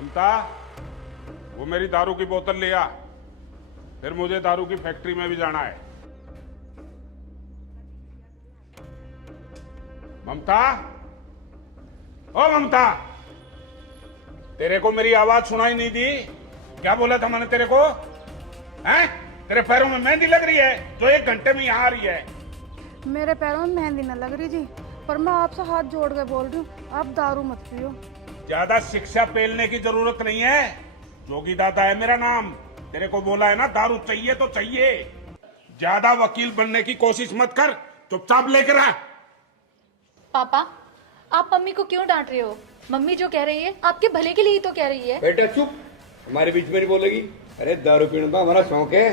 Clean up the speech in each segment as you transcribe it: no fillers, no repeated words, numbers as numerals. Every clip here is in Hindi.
ममता, वो मेरी दारू की बोतल ले आ। फिर मुझे दारू की फैक्ट्री में भी जाना है। ममता, ओ ममता, तेरे को मेरी आवाज सुनाई नहीं दी? क्या बोला था मैंने तेरे को? हैं? तेरे पैरों में मेहंदी लग रही है जो 1 घंटे में यहाँ आ रही है। मेरे पैरों में मेहंदी न लग रही जी, पर मैं आपसे हाथ जोड़ के बोल रही हूँ, आप दारू मत पियो। ज्यादा शिक्षा पेलने की जरूरत नहीं है। जोगी दादा है मेरा नाम। तेरे को बोला है ना, दारू चाहिए तो चाहिए। ज्यादा वकील बनने की कोशिश मत कर, चुपचाप लेकर आ। पापा, आप मम्मी को क्यों डांट रहे हो? मम्मी जो कह रही है आपके भले के लिए ही तो कह रही है। बेटा चुप, हमारे बीच में नहीं बोलेगी। अरे दारू पीने का हमारा शौक है।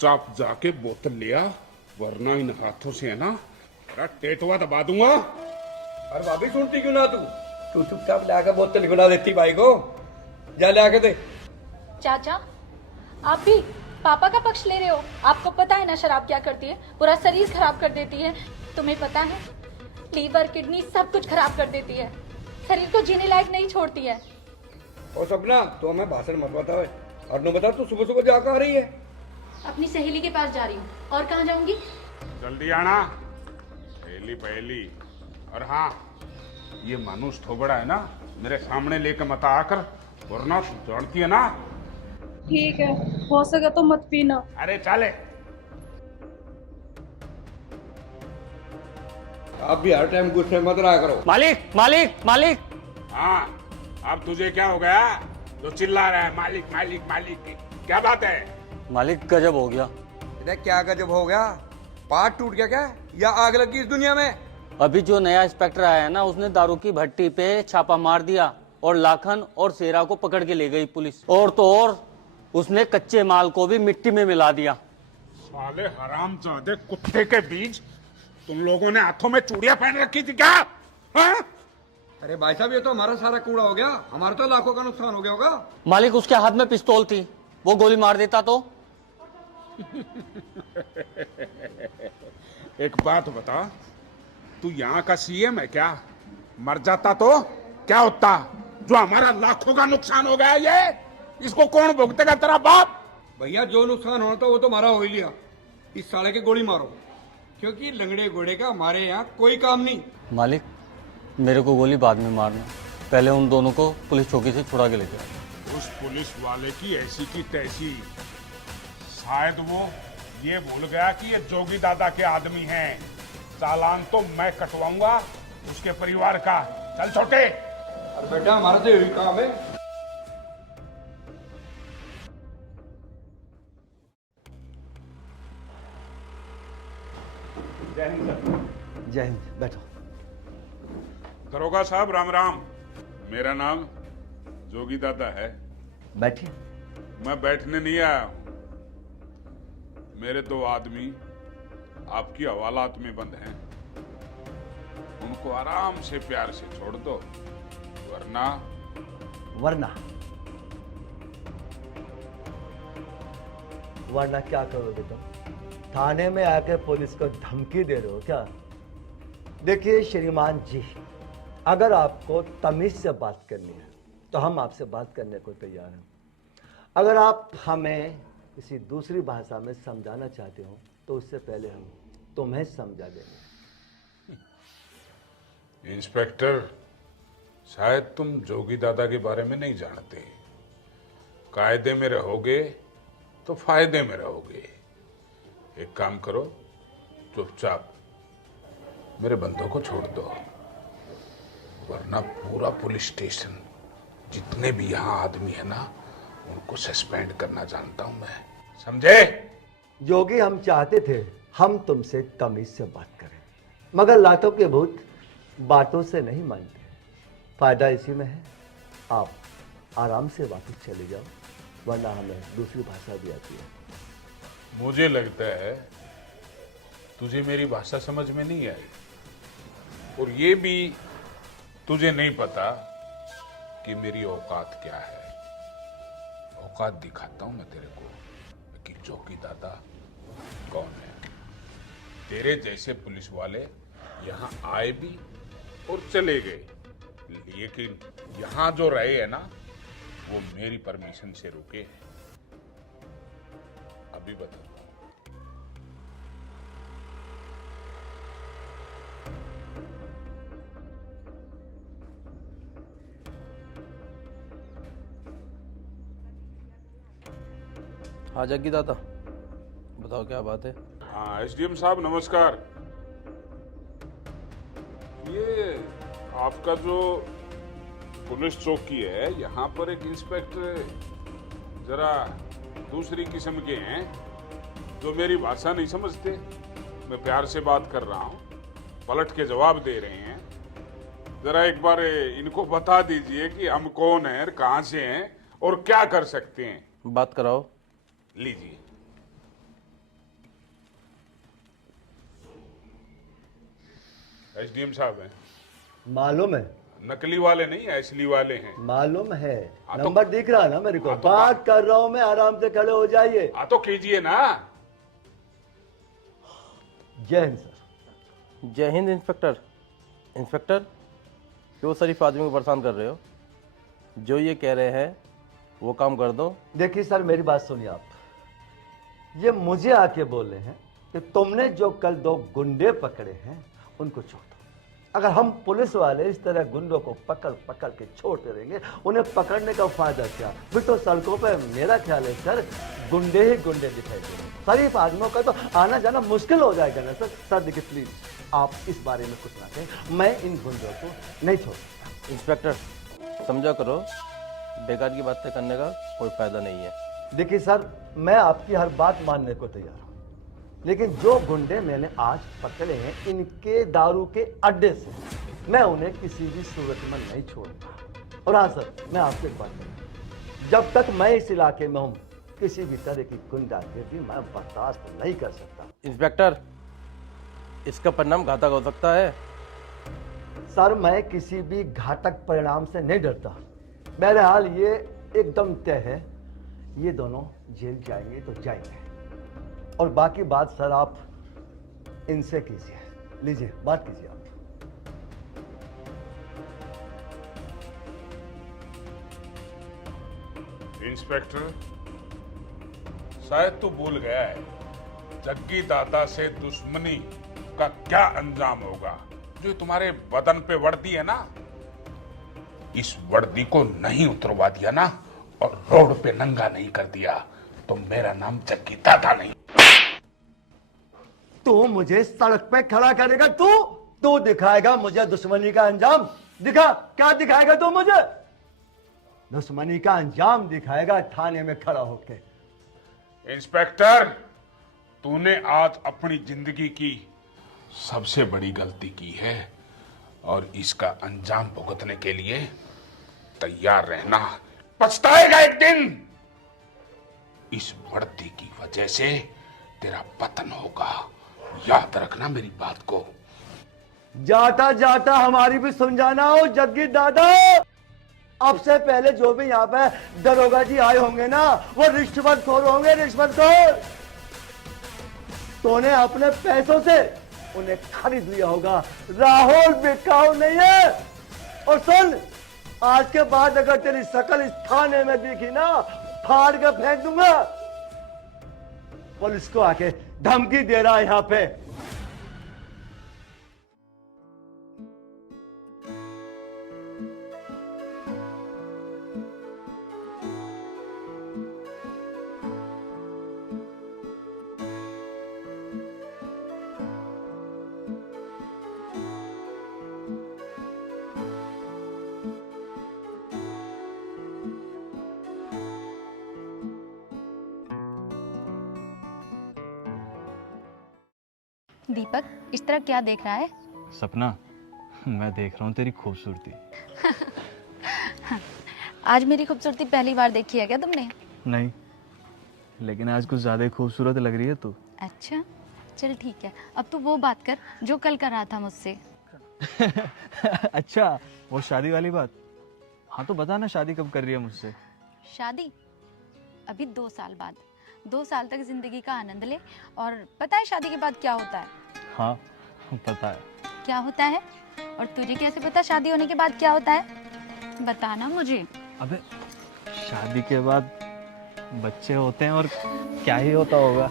चाप जाके बोतल लिया, वरना इन हाथों से है ना तेरा टेटवा दबा दूंगा। और भाभी सुनती क्यों ना तू चुपचाप ले आकर बोतल गुना देती भाई को। जा ले आके दे। चाचा, आप भी पापा का पक्ष ले रहे हो? आपको पता है ना शराब क्या करती है? पूरा शरीर खराब कर देती है। तुम्हें पता है, लीवर किडनी सब कुछ खराब कर देती है, शरीर को जीने लायक नहीं छोड़ती है। और सपना, तो हमें भाषण मत बताओ। और न बता, तू सुबह सुबह जाकर आ रही है? अपनी सहेली के पास जा रही हूँ। और कहाँ जाऊंगी? जल्दी आना, पहली पहली। और हाँ, ये मानुष थोबड़ा है ना, मेरे सामने लेकर मत आकर, वरना जानती है ना। ठीक है, हो सके तो मत पीना। अरे चाले। आप भी हर टाइम गुस्से मत रहा करो। मालिक मालिक मालिक। हाँ, अब तुझे क्या हो गया जो चिल्ला रहा है मालिक मालिक मालिक? क्या बात है? मालिक गजब हो गया। इधर क्या गजब हो गया? पार्ट टूट गया क्या, या आग लगी इस दुनिया में? अभी जो नया इंस्पेक्टर आया है ना, उसने दारू की भट्टी पे छापा मार दिया और लाखन और शेरा को पकड़ के ले गई पुलिस। और तो और उसने कच्चे माल को भी मिट्टी में मिला दिया। साले हरामजादे कुत्ते के बीज, तुम लोगों ने हाथों में चूड़ियां पहन रखी थी क्या? हाँ? अरे भाई साहब, ये तो हमारा सारा कूड़ा हो गया। हमारा तो लाखों का नुकसान हो गया होगा। मालिक, उसके हाथ में पिस्तौल थी, वो गोली मार देता तो। एक बात बता, तू यहाँ का सीएम है क्या? मर जाता तो क्या होता? जो हमारा लाखों का नुकसान हो गया, ये इसको कौन भुगतेगा? तेरा बाप। भैया, जो नुकसान होना था वो तो हमारा हो ही लिया। इस साले की गोली मारो, क्योंकि लंगड़े घोड़े का हमारे यहाँ कोई काम नहीं। मालिक, मेरे को गोली बाद में मारना, पहले उन दोनों को पुलिस चौकी से छुड़ा के ले जाओ। उस पुलिस वाले की ऐसी की तैसी, शायद वो ये भूल गया कि ये जोगी दादा के आदमी हैं। चालान तो मैं कटवाऊंगा उसके परिवार का। चल छोटे। और बेटा, हमारा तो यही काम है। जय हिंद सर। जय हिंद, बैठो। दरोगा साहब राम राम। मेरा नाम जोगी दादा है। बैठिए। मैं बैठने नहीं आया हूं। मेरे 2 आदमी आपकी हवालात में बंद हैं, उनको आराम से प्यार से छोड़ दो, वरना वरना वरना क्या करोगे तुम? थाने में आकर पुलिस को धमकी दे रहे हो क्या? देखिए श्रीमान जी, अगर आपको तमीज से बात करनी है तो हम आपसे बात करने को तैयार हैं। अगर आप हमें किसी दूसरी भाषा में समझाना चाहते हो तो उससे पहले हम तुम्हें समझा देंगे। इंस्पेक्टर, शायद तुम जोगी दादा के बारे में नहीं जानते। कायदे में रहोगे तो फायदे में रहोगे। एक काम करो, चुपचाप मेरे बंदों को छोड़ दो, वरना पूरा पुलिस स्टेशन, जितने भी यहाँ आदमी है ना, उनको सस्पेंड करना जानता हूं मैं। समझे? योगी, हम चाहते थे हम तुमसे तमीज से बात करें, मगर लातों के भूत बातों से नहीं मानते। फायदा इसी में है, आप आराम से वापस चले जाओ, वरना हमें दूसरी भाषा भी आती है। मुझे लगता है तुझे मेरी भाषा समझ में नहीं आई, और ये भी तुझे नहीं पता कि मेरी औकात क्या है। औकात दिखाता हूं मैं तेरे को कि जोगी दादा कौन है। तेरे जैसे पुलिस वाले यहाँ आए भी और चले गए, लेकिन यहां जो रहे हैं ना, वो मेरी परमिशन से रुके हैं। अभी बताओ। हाँ जग्गी दादा, बताओ क्या बात है। हाँ एसडीएम साहब नमस्कार। ये आपका जो पुलिस चौकी है, यहाँ पर एक इंस्पेक्टर जरा दूसरी किस्म के हैं जो मेरी भाषा नहीं समझते। मैं प्यार से बात कर रहा हूँ, पलट के जवाब दे रहे हैं। जरा एक बार इनको बता दीजिए कि हम कौन हैं, कहाँ से हैं और क्या कर सकते हैं। बात कराओ। लीजिए। एसडीएम साहब हैं। मालूम है, नकली वाले नहीं, असली वाले हैं। मालूम है। हाँ तो- नंबर दिख रहा है ना मेरे को। हाँ तो बात कर रहा हूं मैं, आराम से खड़े हो जाइए। हाँ तो कीजिए ना। जय हिंद सर। जय हिंद इंस्पेक्टर। इंस्पेक्टर, क्यों शरीफ आदमी को परेशान कर रहे हो? जो ये कह रहे हैं वो काम कर दो। देखिए सर, मेरी बात सुनिए आप। ये मुझे आके बोले हैं कि तुमने जो कल 2 गुंडे पकड़े हैं उनको छोड़ दो। अगर हम पुलिस वाले इस तरह गुंडों को पकड़ पकड़ के छोड़ते रहेंगे, उन्हें पकड़ने का फायदा क्या? फिर तो सड़कों पर मेरा ख्याल है सर, गुंडे ही गुंडे दिखाई देंगे। शरीफ आदमियों का तो आना जाना मुश्किल हो जाएगा ना सर। सर देखिए प्लीज, आप इस बारे में कुछ ना कहें। मैं इन गुंडों को नहीं छोड़ सकता। इंस्पेक्टर, समझा करो, बेकार की बातें करने का कोई फायदा नहीं है। देखिए सर, मैं आपकी हर बात मानने को तैयार हूं, लेकिन जो गुंडे मैंने आज पकड़े हैं, इनके दारू के अड्डे से मैं उन्हें किसी भी सूरत में नहीं छोड़ूंगा। और हाँ सर, मैं आपसे एक बात करूँ, जब तक मैं इस इलाके में हूं, किसी भी तरह की गुंडागर्दी मैं बर्दाश्त नहीं कर सकता। इंस्पेक्टर, इसका परिणाम घातक हो सकता है। सर मैं किसी भी घातक परिणाम से नहीं डरता। बहरहाल ये एकदम तय है, ये दोनों जेल जाएंगे तो जाएंगे। और बाकी बात सर आप इनसे कीजिए। लीजिए, बात कीजिए आप। इंस्पेक्टर, शायद तू भूल गया है जग्गी दादा से दुश्मनी का क्या अंजाम होगा। जो तुम्हारे बदन पे वर्दी है ना, इस वर्दी को नहीं उतरवा दिया ना और रोड पे नंगा नहीं कर दिया तो मेरा नाम जग्गी दादा नहीं। तू मुझे सड़क पे खड़ा करेगा? तू दिखाएगा मुझे दुश्मनी का अंजाम? दिखा, क्या दिखाएगा तू मुझे? दुश्मनी का अंजाम दिखाएगा थाने में खड़ा होके। इंस्पेक्टर, तूने आज अपनी जिंदगी की सबसे बड़ी गलती की है और इसका अंजाम भुगतने के लिए तैयार रहना। पछताएगा एक दिन। इस वर्दी की वजह से तेरा पतन होगा, याद रखना मेरी बात को। जाता जाता हमारी भी सुन जाना हो जग्गी दादा। अब से पहले जो भी यहाँ पे दरोगा जी आए होंगे ना, वो रिश्वतखोर होंगे, रिश्वतखोर। तूने अपने पैसों से उन्हें खरीद लिया होगा। राहुल बिकाऊ नहीं है। और सुन, आज के बाद अगर तेरी शकल इस थाने में दिखी ना, फाड़ के फेंक दूंगा। पुलिस को आके धमकी दे रहा है यहाँ पे। दीपक, इस तरह क्या देख रहा है? सपना, मैं देख रहा हूँ तेरी खूबसूरती। आज मेरी खूबसूरती पहली बार देखी है क्या तुमने? नहीं, लेकिन आज कुछ ज़्यादा ही खूबसूरत लग रही है तू। अच्छा, चल ठीक है। अब तू वो बात कर जो कल कर रहा था मुझसे। अच्छा, वो शादी वाली बात। हाँ तो बता ना, शादी कब कर रही है मुझसे? शादी अभी 2 साल बाद। 2 साल तक जिंदगी का आनंद ले। और पता है शादी के बाद क्या होता है? हाँ पता है। क्या होता है? और तुझे कैसे पता शादी होने के बाद क्या होता है? बताना मुझे। अबे शादी के बाद बच्चे होते हैं और क्या ही होता होगा।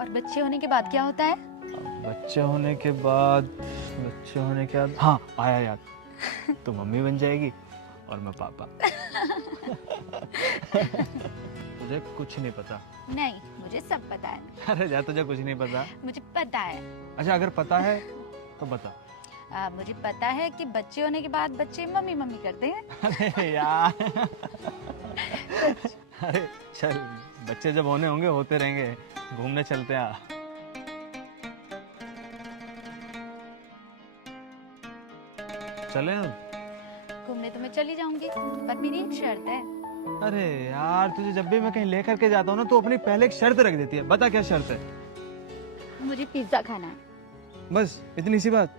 और बच्चे होने के बाद क्या होता है? बच्चे होने के बाद हाँ आया याद, तू मम्मी बन जाएगी और मैं पापा। तुझे कुछ नहीं पता। नहीं, मुझे सब पता है। अरे जा, तुझे कुछ नहीं पता। मुझे पता है। अच्छा अगर पता है तो बता। मुझे पता है कि बच्चे होने के बाद बच्चे मम्मी मम्मी करते हैं। अरे यार अरे चल, बच्चे जब होने होंगे होते रहेंगे, घूमने चलते हैं। चले अब? घूमने तो मैं चली जाऊंगी, पर मेरी एक शर्त है। अरे यार, तुझे जब भी मैं कहीं लेकर के जाता हूँ ना, तो अपनी पहले एक शर्त रख देती है। बता क्या शर्त है? मुझे पिज्जा खाना है। बस इतनी सी बात?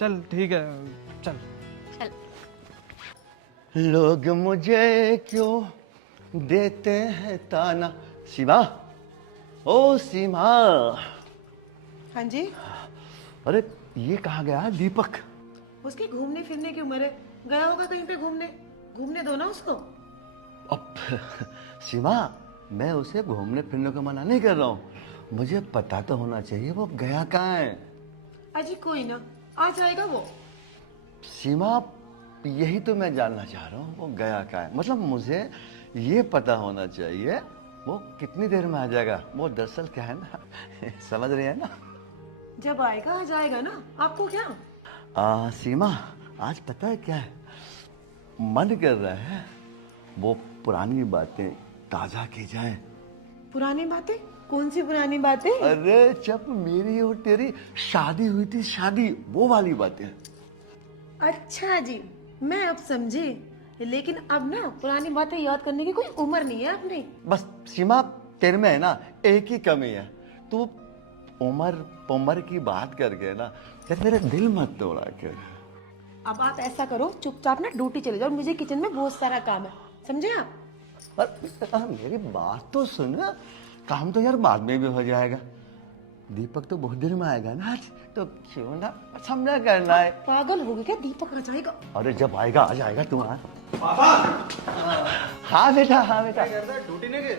चल ठीक है, चल। चल। लोग मुझे क्यों देते हैं ताना। सीमा, ओ सीमा। हाँ जी। अरे ये कहाँ गया दीपक? उसकी घूमने फिरने की उम्र है, गया होगा कहीं पे घूमने। घूमने दो ना उसको। अब सीमा, मैं उसे घूमने फिरने को मना नहीं कर रहा हूँ, मुझे पता तो होना चाहिए वो गया कहाँ है। अजी कोई ना, आ जाएगा वो। सीमा, यही तो मैं जानना चाह रहा हूँ, वो गया कहाँ है। मतलब मुझे ये पता होना चाहिए वो कितनी देर में आ जाएगा। वो दरअसल क्या है ना, समझ रही है ना? जब आएगा आ जाएगा ना, आपको क्या। सीमा, आज पता है क्या है, मन कर रहा है वो पुरानी बातें ताजा की जाए। पुरानी बातें? कौन सी पुरानी बातें? अरे जब मेरी और तेरी शादी हुई थी, शादी, वो वाली बातें। अच्छा जी, मैं अब समझी। लेकिन अब ना पुरानी बातें याद करने की कोई उम्र नहीं है अपनी। बस सीमा, तेरे में है ना एक ही कमी है, तू उम्र की बात करके ना यार मेरा दिल मत तोड़ा कर। अब आप ऐसा करो, चुपचाप ना ड्यूटी चले जाओ, मुझे किचन में बहुत सारा काम है, समझे आप? पर मेरी बात तो सुन, काम तो यार बाद में भी हो जाएगा। दीपक तो बहुत देर में आएगा ना आज, तो क्यों ना समझा करना है। पागल हो गए क्या? दीपक आ जाएगा। अरे जब आएगा आ जाएगा। तुम हाँ बेटा, हाँ बेटा, ड्यूटी नहीं गए?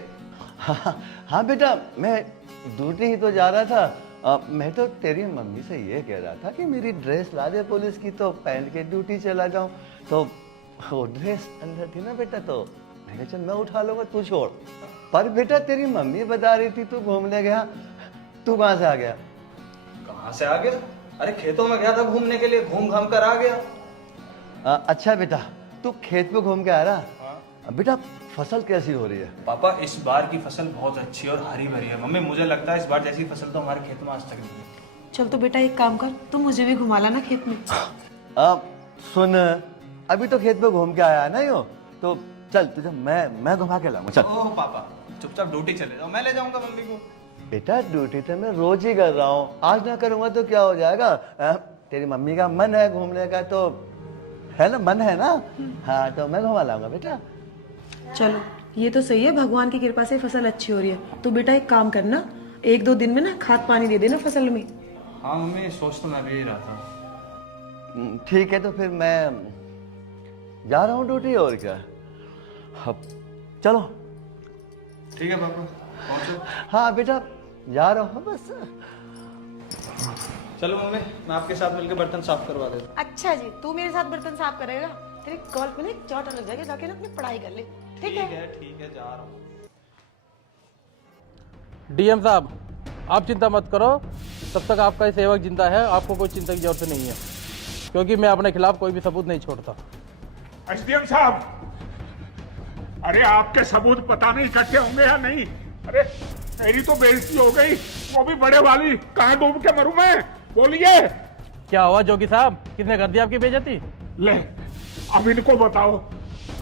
हाँ बेटा, मैं ड्यूटी ही तो जा रहा था। मैं तो तेरी मम्मी से ये कह रहा था कि मेरी ड्रेस ला दे पुलिस की, तो पहन के ड्यूटी चला जाऊं। तो वो ड्रेस अंदर थी ना बेटा, तो मैंने चल मैं उठा लूंगा, तू छोड़। पर बेटा तेरी मम्मी बता रही थी तू घूमने गया, तू कहाँ से आ गया? कहाँ से आ गया? अरे खेतों में गया था घूमने के लिए, घूम घाम कर आ गया। अच्छा बेटा, तू खेत पे घूम के आ रहा? बेटा फसल कैसी हो रही है? पापा इस बार की फसल बहुत अच्छी और हरी भरी है। मम्मी मुझे लगता है इस बार जैसी फसल तो हमारे खेत में आज तक नहीं है। चल तो बेटा एक काम कर, तू मुझे भी घुमा लाना खेत में। सुन, अभी तो खेत पे घूम के आया है ना यो, तो चल तुझे मैं घुमा के लाऊंगा। चल। ओह पापा, चुपचाप ड्यूटी चले जाओ, मैं ले जाऊंगा मम्मी को। बेटा ड्यूटी तो मैं रोज ही कर रहा हूँ, आज ना करूंगा तो क्या हो जाएगा? तेरी मम्मी का मन है घूमने का, तो है ना, मन है ना? हाँ तो मैं घुमा लाऊंगा बेटा। चलो ये तो सही है, भगवान की कृपा से फसल अच्छी हो रही है। तो बेटा एक काम करना, 1-2 दिन में ना खाद पानी दे देना फसल में। हाँ मम्मी, सोच तो मैं भी रहा था। ठीक है, तो फिर मैं जा रहा हूँ ड्यूटी, और क्या। अब चलो। ठीक है पापा, पहुंचो। हाँ बेटा जा रहा हूँ बस। चलो मम्मी, मैं आपके साथ मिलकर बर्तन साफ करवा देता हूँ। अच्छा जी, तू मेरे साथ बर्तन साफ करेगा? तेरे कॉल पे ना एक चोट लग जाएगा, जाके ना अपनी पढ़ाई कर ले। ठीक है? ठीक है, जा रहा हूँ। डीएम साहब, आप चिंता मत करो, तब तक आपका सेवक जिंदा है, आपको कोई चिंता की जरूरत नहीं है, क्योंकि मैं अपने खिलाफ कोई भी सबूत नहीं छोड़ता। एसडीएम साहब, अरे आपके सबूत पता नहीं इकट्ठे होंगे या नहीं। अरे मेरी तो बेइज्जती हो गई, वो भी बड़े वाली। कहाँ डूब के मरूं मैं? बोलिए। क्या हुआ जोगी साहब, किसने कर दी आपकी बेइज्जती? ले, अब इनको बताओ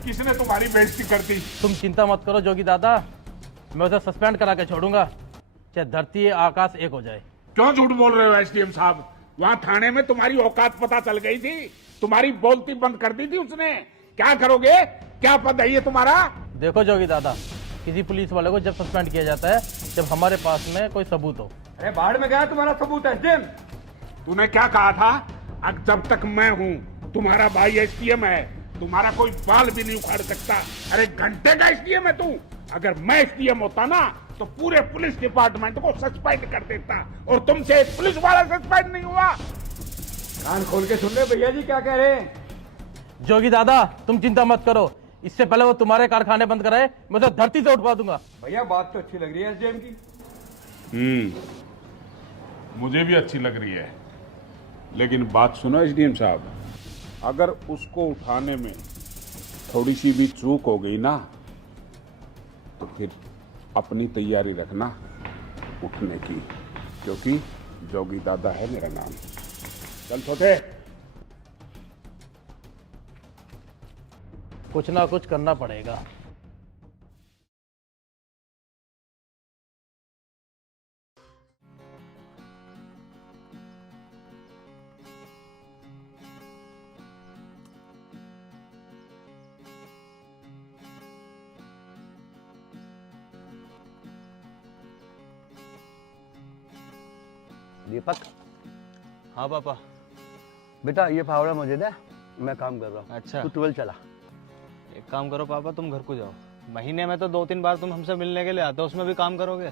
किसने तुम्हारी बेइज्जती कर दी। तुम चिंता मत करो जोगी दादा, मैं उसे सस्पेंड करा के छोड़ूंगा, चाहे धरती आकाश एक हो जाए। क्यों झूठ बोल रहे हो एसडीएम साहब? वहां थाने में तुम्हारी औकात पता चल गई थी, तुम्हारी बोलती बंद कर दी थी उसने। क्या करोगे? क्या पद है ये तुम्हारा? देखो जोगी दादा, किसी पुलिस वाले को जब सस्पेंड किया जाता है जब हमारे पास में कोई सबूत हो। अरे बाढ़ में गया तुम्हारा सबूत है? तूने क्या कहा था? जब तक मैं हूं, तुम्हारा भाई एसडीएम है, तुम्हारा कोई बाल भी नहीं उखाड़ सकता। अरे घंटे का एसडीएम है तू। अगर मैं एसडीएम होता ना तो पूरे पुलिस डिपार्टमेंट को सस्पेंड कर देता, और तुमसे एक पुलिस वाला सस्पेंड नहीं हुआ। कान खोल के सुन ले भैया जी क्या कह रहे हैं। जोगी दादा तुम चिंता मत करो, इससे पहले वो तुम्हारे कारखाने बंद कराए मैं तो धरती से उठवा दूंगा। भैया बात तो अच्छी लग रही है एसडीएम की। मुझे भी अच्छी लग रही है, लेकिन बात सुनो एसडीएम साहब, अगर उसको उठाने में थोड़ी सी भी चूक हो गई ना तो फिर अपनी तैयारी रखना उठने की, क्योंकि जोगी दादा है मेरा नाम। चल छोटे। कुछ ना कुछ करना पड़ेगा। दीपक, हाँ पापा। बेटा ये फावड़ा मुझे दे, मैं काम कर रहा हूँ। अच्छा। तू 12 चला। एक काम करो पापा, तुम घर को जाओ। महीने में तो 2-3 बार तुम हमसे मिलने के लिए आते हो, उसमें भी काम करोगे?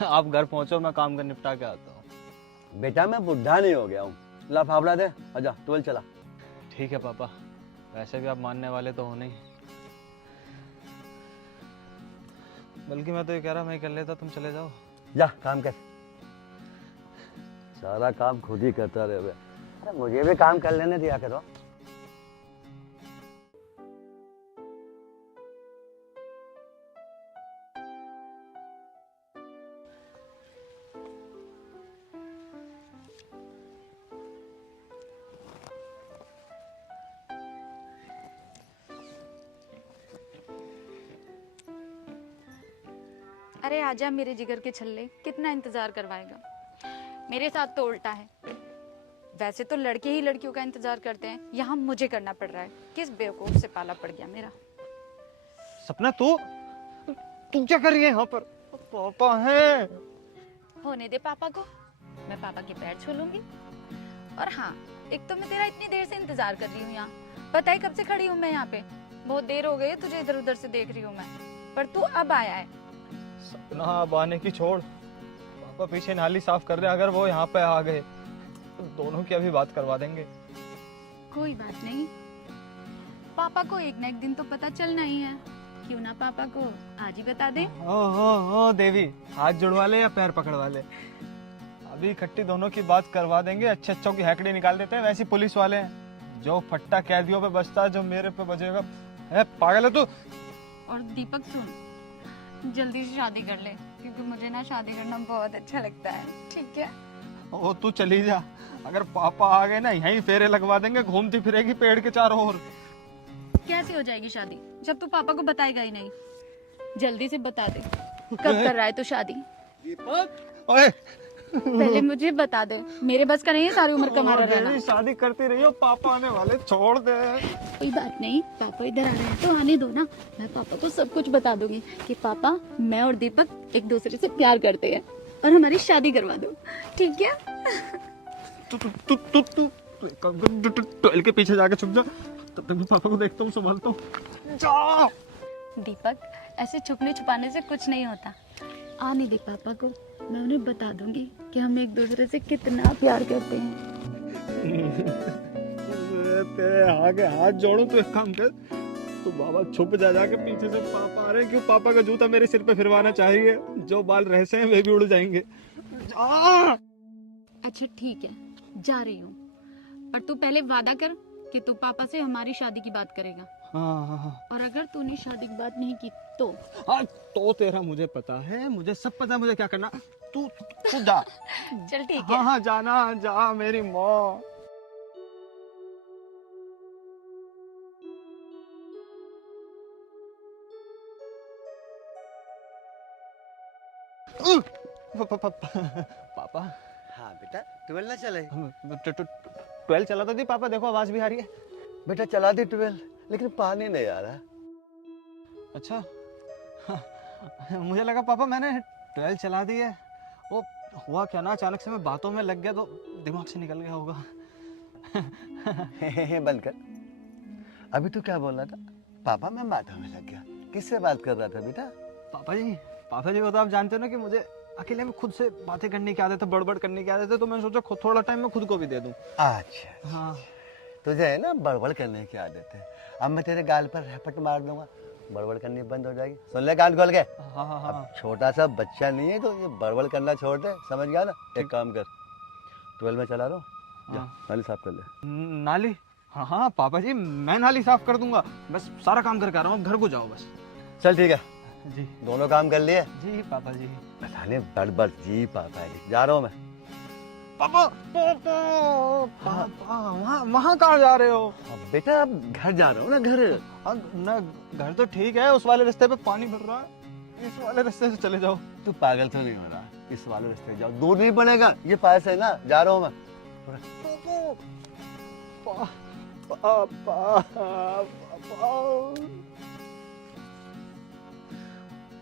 आप घर पहुंचो, मैं काम कर निपटा के आता हूँ। बेटा मैं बुढ़ा नहीं हो गया हूँ। ला फावड़ा दे, आजा 12 चला। ठीक है पापा, वैसे भी आप मानने वाले तो हो नहीं। बल्कि मैं तो ये कह रहा मैं ही कर लेता, तुम चले जाओ। जा काम कर। सारा काम खुद ही करता रहे। अरे मुझे भी काम कर लेने दिया करो। अरे आजा मेरे जिगर के छल्ले, कितना इंतजार करवाएगा? मेरे साथ तो उल्टा है। वैसे तो लड़के ही लड़कियों का इंतजार करते हैं, यहाँ मुझे करना पड़ रहा है। किस बेवकूफ से पाला पड़ गया मेरा। सपना तू क्या कर रही है यहाँ पर? पापा है। होने दे पापा को, मैं पापा के पैर छू लूंगी। और हाँ, एक तो मैं तेरा इतनी देर से इंतजार कर रही हूँ यहाँ। पता है कब से खड़ी हूँ मैं यहाँ पे? बहुत देर हो गई है तुझे इधर उधर से देख रही हूँ मैं, पर तू अब आया है। सपना अब आने की छोड़, पापा पीछे नाली साफ कर रहे। अगर वो यहाँ पे आ गए तो दोनों की अभी बात करवा देंगे। कोई बात नहीं, पापा को एक न एक दिन तो पता चलना ही है। क्यों ना पापा को आज ही बता दे। ओ देवी, हाथ जुड़वा ले या पैर पकड़वा ले, अभी इकट्ठी दोनों की बात करवा देंगे। अच्छे अच्छों की हैकड़ी निकाल देते हैं। वैसे पुलिस वाले हैं, जो फट्टा कैदियों पे बजता है जो मेरे पे बजेगा। है पागल है तू? और दीपक सुन, जल्दी से शादी कर ले, क्योंकि मुझे ना शादी करना बहुत अच्छा लगता है। ठीक है? ओ तू चली जा, अगर पापा आ गए ना यहीं फेरे लगवा देंगे, घूमती फिरेगी पेड़ के चारों ओर। कैसे हो जाएगी शादी जब तू पापा को बताएगा ही नहीं? जल्दी से बता दे, कब कर रहा है तू शादी? ओए पहले मुझे बता दे, मेरे बस का नहीं है सारी उम्र कमारा रहना। शादी करती रही हो, पापा आने वाले, छोड़ दे। कोई बात नहीं, पापा इधर आ रहे हैं तो आने दो ना। मैं पापा को सब कुछ बता दूंगी कि पापा, मैं और दीपक एक दूसरे से प्यार करते हैं और हमारी शादी करवा दो। ठीक है? तू टॉयलेट के पीछे जाके छुप जा, तब तक मैं पापा को देखता हूँ, संभालता हूँ। जा। दीपक, ऐसे छुपने छुपाने से कुछ नहीं होता। आने दे पापा को, मैं उन्हें बता दूंगी कि हम एक दूसरे से कितना प्यार करते हैं। तेरे आगे हाथ जोड़ूं, तो एक काम कर, तू बाबा छुप जा, जाके पीछे से पापा आ रहे हैं। क्यों पापा का जूता मेरे सिर पे फिरवाना चाहिए? जो बाल रह से हैं वे भी उड़ जाएंगे। जा। अच्छा ठीक है, जा रही हूँ, पर तू पहले वादा कर कि तू पापा से हमारी शादी की बात करेगा। हाँ। और अगर तूने शादी की बात नहीं की तो? हाँ तो तेरा मुझे पता है, मुझे सब पता है मुझे क्या करना। तू जा। चल ठीक है। हाँ जाना, जा मेरी माँ। पापा। हाँ बेटा 12 ना चले। 12 चला तो दी पापा, देखो आवाज भी आ रही है। बेटा चला दी 12, लेकिन पानी नहीं आ रहा। अच्छा। मुझे लगा पापा मैंने 12 चला दी है, वो हुआ क्या ना, अचानक से मैं बातों में लग गया तो दिमाग से निकल गया होगा। बंद कर। अभी तू क्या बोल रहा था? पापा मैं बातों में लग गया। किससे बात कर रहा था बेटा? पापा जी को तो आप जानते हो ना कि मुझे अकेले में खुद से बातें करने की आदत है, बड़बड़ करने की आदत है, तो मैं सोचा खुद थोड़ा टाइम मैं खुद को भी दे दूं। अच्छा हाँ तुझे है ना बड़बड़ करने की आदत है। अब मैं तेरे गाल पर रपट मार दूंगा, बड़बड़ करनी बंद हो जाएगी। सुन ले कान खोल के। हाँ हाँ हाँ। अब छोटा सा बच्चा नहीं है तो ये बड़बड़ करना छोड़ दे, समझ गया ना? एक काम कर, 12 में चला लो, जा नाली साफ कर ले। नाली? हाँ हाँ पापा जी, मैं नाली साफ कर दूंगा, बस सारा काम करके आ रहा हूँ, घर को जाओ बस। चल ठीक है जी। दोनों काम कर लिए? जी पापा जी। बताने बड़बड़ जी पापा जी, जा रहा हूँ मैं। पापा पापा पापा वहाँ कहाँ जा रहे हो? अब बेटा अब घर जा रहा हूँ ना, घर। हाँ ना, घर तो ठीक है, उस वाले रास्ते पे पानी भर रहा है, इस वाले रास्ते से चले जाओ। तू पागल तो नहीं हो रहा? इस वाले रास्ते जाओ, दूर नहीं पड़ेगा, ये पास है ना, जा रहा हूँ मैं।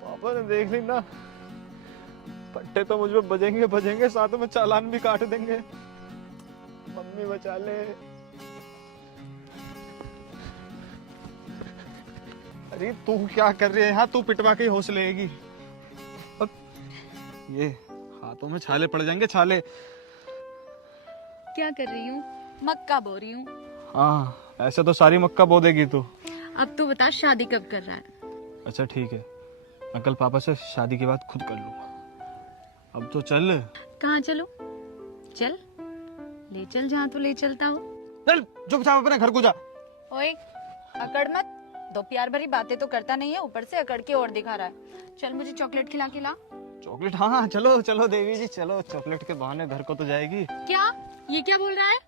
पापा ने देख ली ना, पट्टे तो मुझ पे बजेंगे, साथ में चालान भी काट देंगे। मम्मी बचा ले। अरे तू क्या कर रही है यहाँ? तू पिटवा के ही होश लेगी। अब ये हाथों में छाले पड़ जाएंगे, छाले। क्या कर रही हूँ? मक्का बो रही हूँ। हाँ ऐसे तो सारी मक्का बो देगी तू। अब तू बता शादी कब कर रहा है? अच्छा ठीक है, मैं कल पापा से शादी की बात खुद कर लूंगा। अब तो चल। कहाँ चलो? चल ले चल जहाँ तू ले चलता हो। चल चुपचाप अपने घर को जा। ओए अकड़ मत, दो प्यार भरी बातें तो करता नहीं है, ऊपर से अकड़ के और दिखा रहा है। चल मुझे चॉकलेट खिला के ला। चॉकलेट? हाँ हाँ चलो चलो देवी जी चलो, चॉकलेट के बहाने घर को तो जाएगी। क्या? ये क्या बोल रहा है?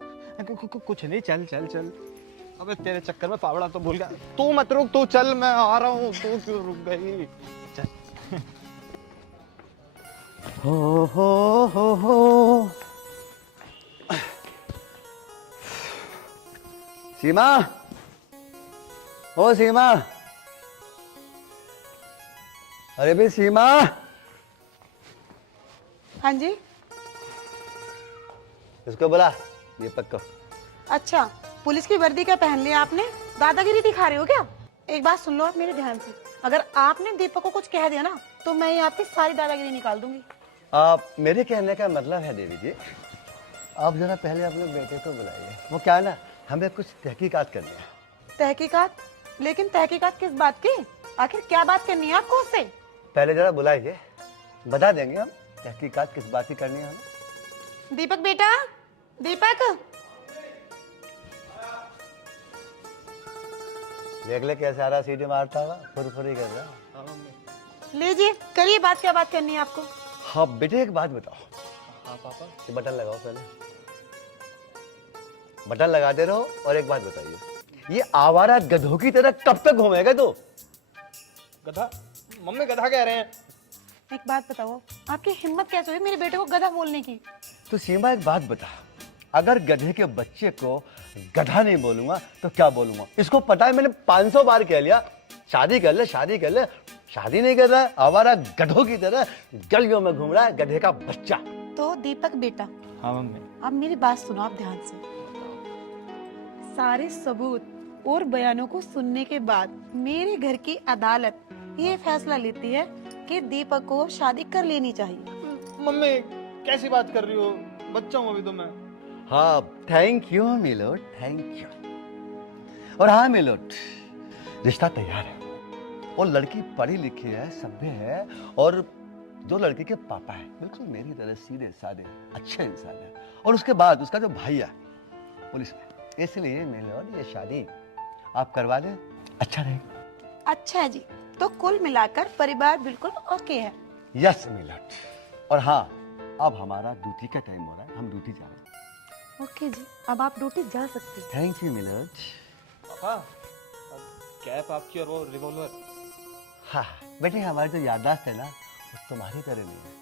कुछ नहीं, चल चल चल। अबे तेरे चक्कर में पावड़ा तो भूल गया। तू मत रुक, तू चल, मैं आ रहा हूँ। तू क्यों रुक गई? चल। हो सीमा, ओ सीमा, अरे भाई सीमा। हाँ जी। इसको बुला, दीपक को। अच्छा पुलिस की वर्दी क्या पहन लिया आपने? दादागिरी दिखा रहे हो क्या? एक बात सुन लो आप मेरे ध्यान से, अगर आपने दीपक को कुछ कह दिया ना तो मैं ये आपकी सारी दादागिरी निकाल दूंगी। आप मेरे कहने का मतलब है देवी जी, आप जरा पहले अपने बेटे को बुलाइए। वो क्या है ना, हमें कुछ तहकीकात करनी है। तहकीकात? लेकिन तहकीकात किस बात की? आखिर क्या बात करनी है आपको उससे? पहले जरा बुलाइए, बता देंगे हम तहकीकात किस बात की करनी है हमें। दीपक बेटा, दीपक देख ले कैसे आ रहा, सीढ़ी मारता हुआ, फुरफुरी कर रहा। लीजिए करिए बात, क्या बात करनी है आपको? हाँ बेटे एक बात बताओ। हाँ पापा। ये बटन लगाओ, पहले बटन लगाते रहो। और एक बात बताइए, ये आवारा गधों की तरह कब तक घूमेगा तू? गधा? मम्मी गधा कह रहे हैं। एक बात बताओ, आपकी हिम्मत कैसे हुई मेरे बेटे को गधा बोलने की? तो सीमा एक बात बता, अगर गधे के बच्चे को गधा नहीं बोलूंगा तो क्या बोलूंगा? इसको पता है, मैंने 500 बार कह लिया शादी कर ले, शादी कर ले, शादी नहीं कर रहा है। आवारा गधों की तरह गलियों में घूम रहा है गधे का बच्चा। तो दीपक बेटा, हाँ मम्मी। अब मेरी बात सुनो आप ध्यान से। सारे सबूत और बयानों को सुनने के बाद मेरे घर की अदालत ये फैसला लेती है कि दीपक को शादी कर लेनी चाहिए। मम्मी कैसी बात कर रही हो? बच्चा हूँ अभी तो मैं। हाँ थैंक यू मिलोट, थैंक यू। और हाँ मिलोट, रिश्ता तैयार है। और लड़की पढ़ी लिखी है, सभ्य है, और जो लड़की के पापा है बिल्कुल मेरी तरह सीधे साधे अच्छे इंसान है। और उसके बाद उसका जो भाई है पुलिस में, इसलिए मिलोट ये शादी आप करवा दें, अच्छा रहेगा। अच्छा जी, तो कुल मिलाकर परिवार बिल्कुल ओके है। यस मिलोट। और हाँ अब हमारा ड्यूटी का टाइम हो रहा है, हम ड्यूटी जा रहे हैं। ओके जी, अब आप ड्यूटी जा सकते हैं। थैंक यू मिलोट। पापा कैप आपकी और वो रिवॉल्वर। हाँ बेटे, हमारी जो याददाश्त है ना वो तुम्हारी तरह नहीं है।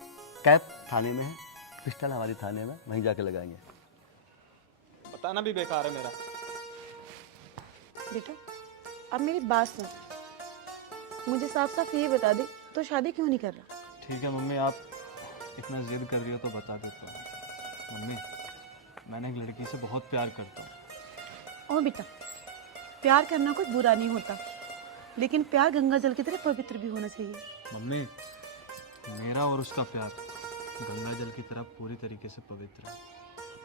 कैप थाने में है, पिस्टल हमारी थाने में, वहीं जाके लगाएंगे। बताना भी बेकार है मेरा। बेटा अब मेरी बात सुन, मुझे साफ साफ ये बता दे, तो शादी क्यों नहीं कर रहा? ठीक है मम्मी, आप इतना जिद कर रही हो तो बता देता हूँ। मम्मी, मैंने एक लड़की से बहुत प्यार करता हूँ। ओ बेटा, प्यार करना कोई बुरा नहीं होता, लेकिन प्यार गंगा जल की तरह पवित्र भी होना चाहिए। मम्मी, मेरा और उसका प्यार गंगा जल की तरह पूरी तरीके से पवित्र है।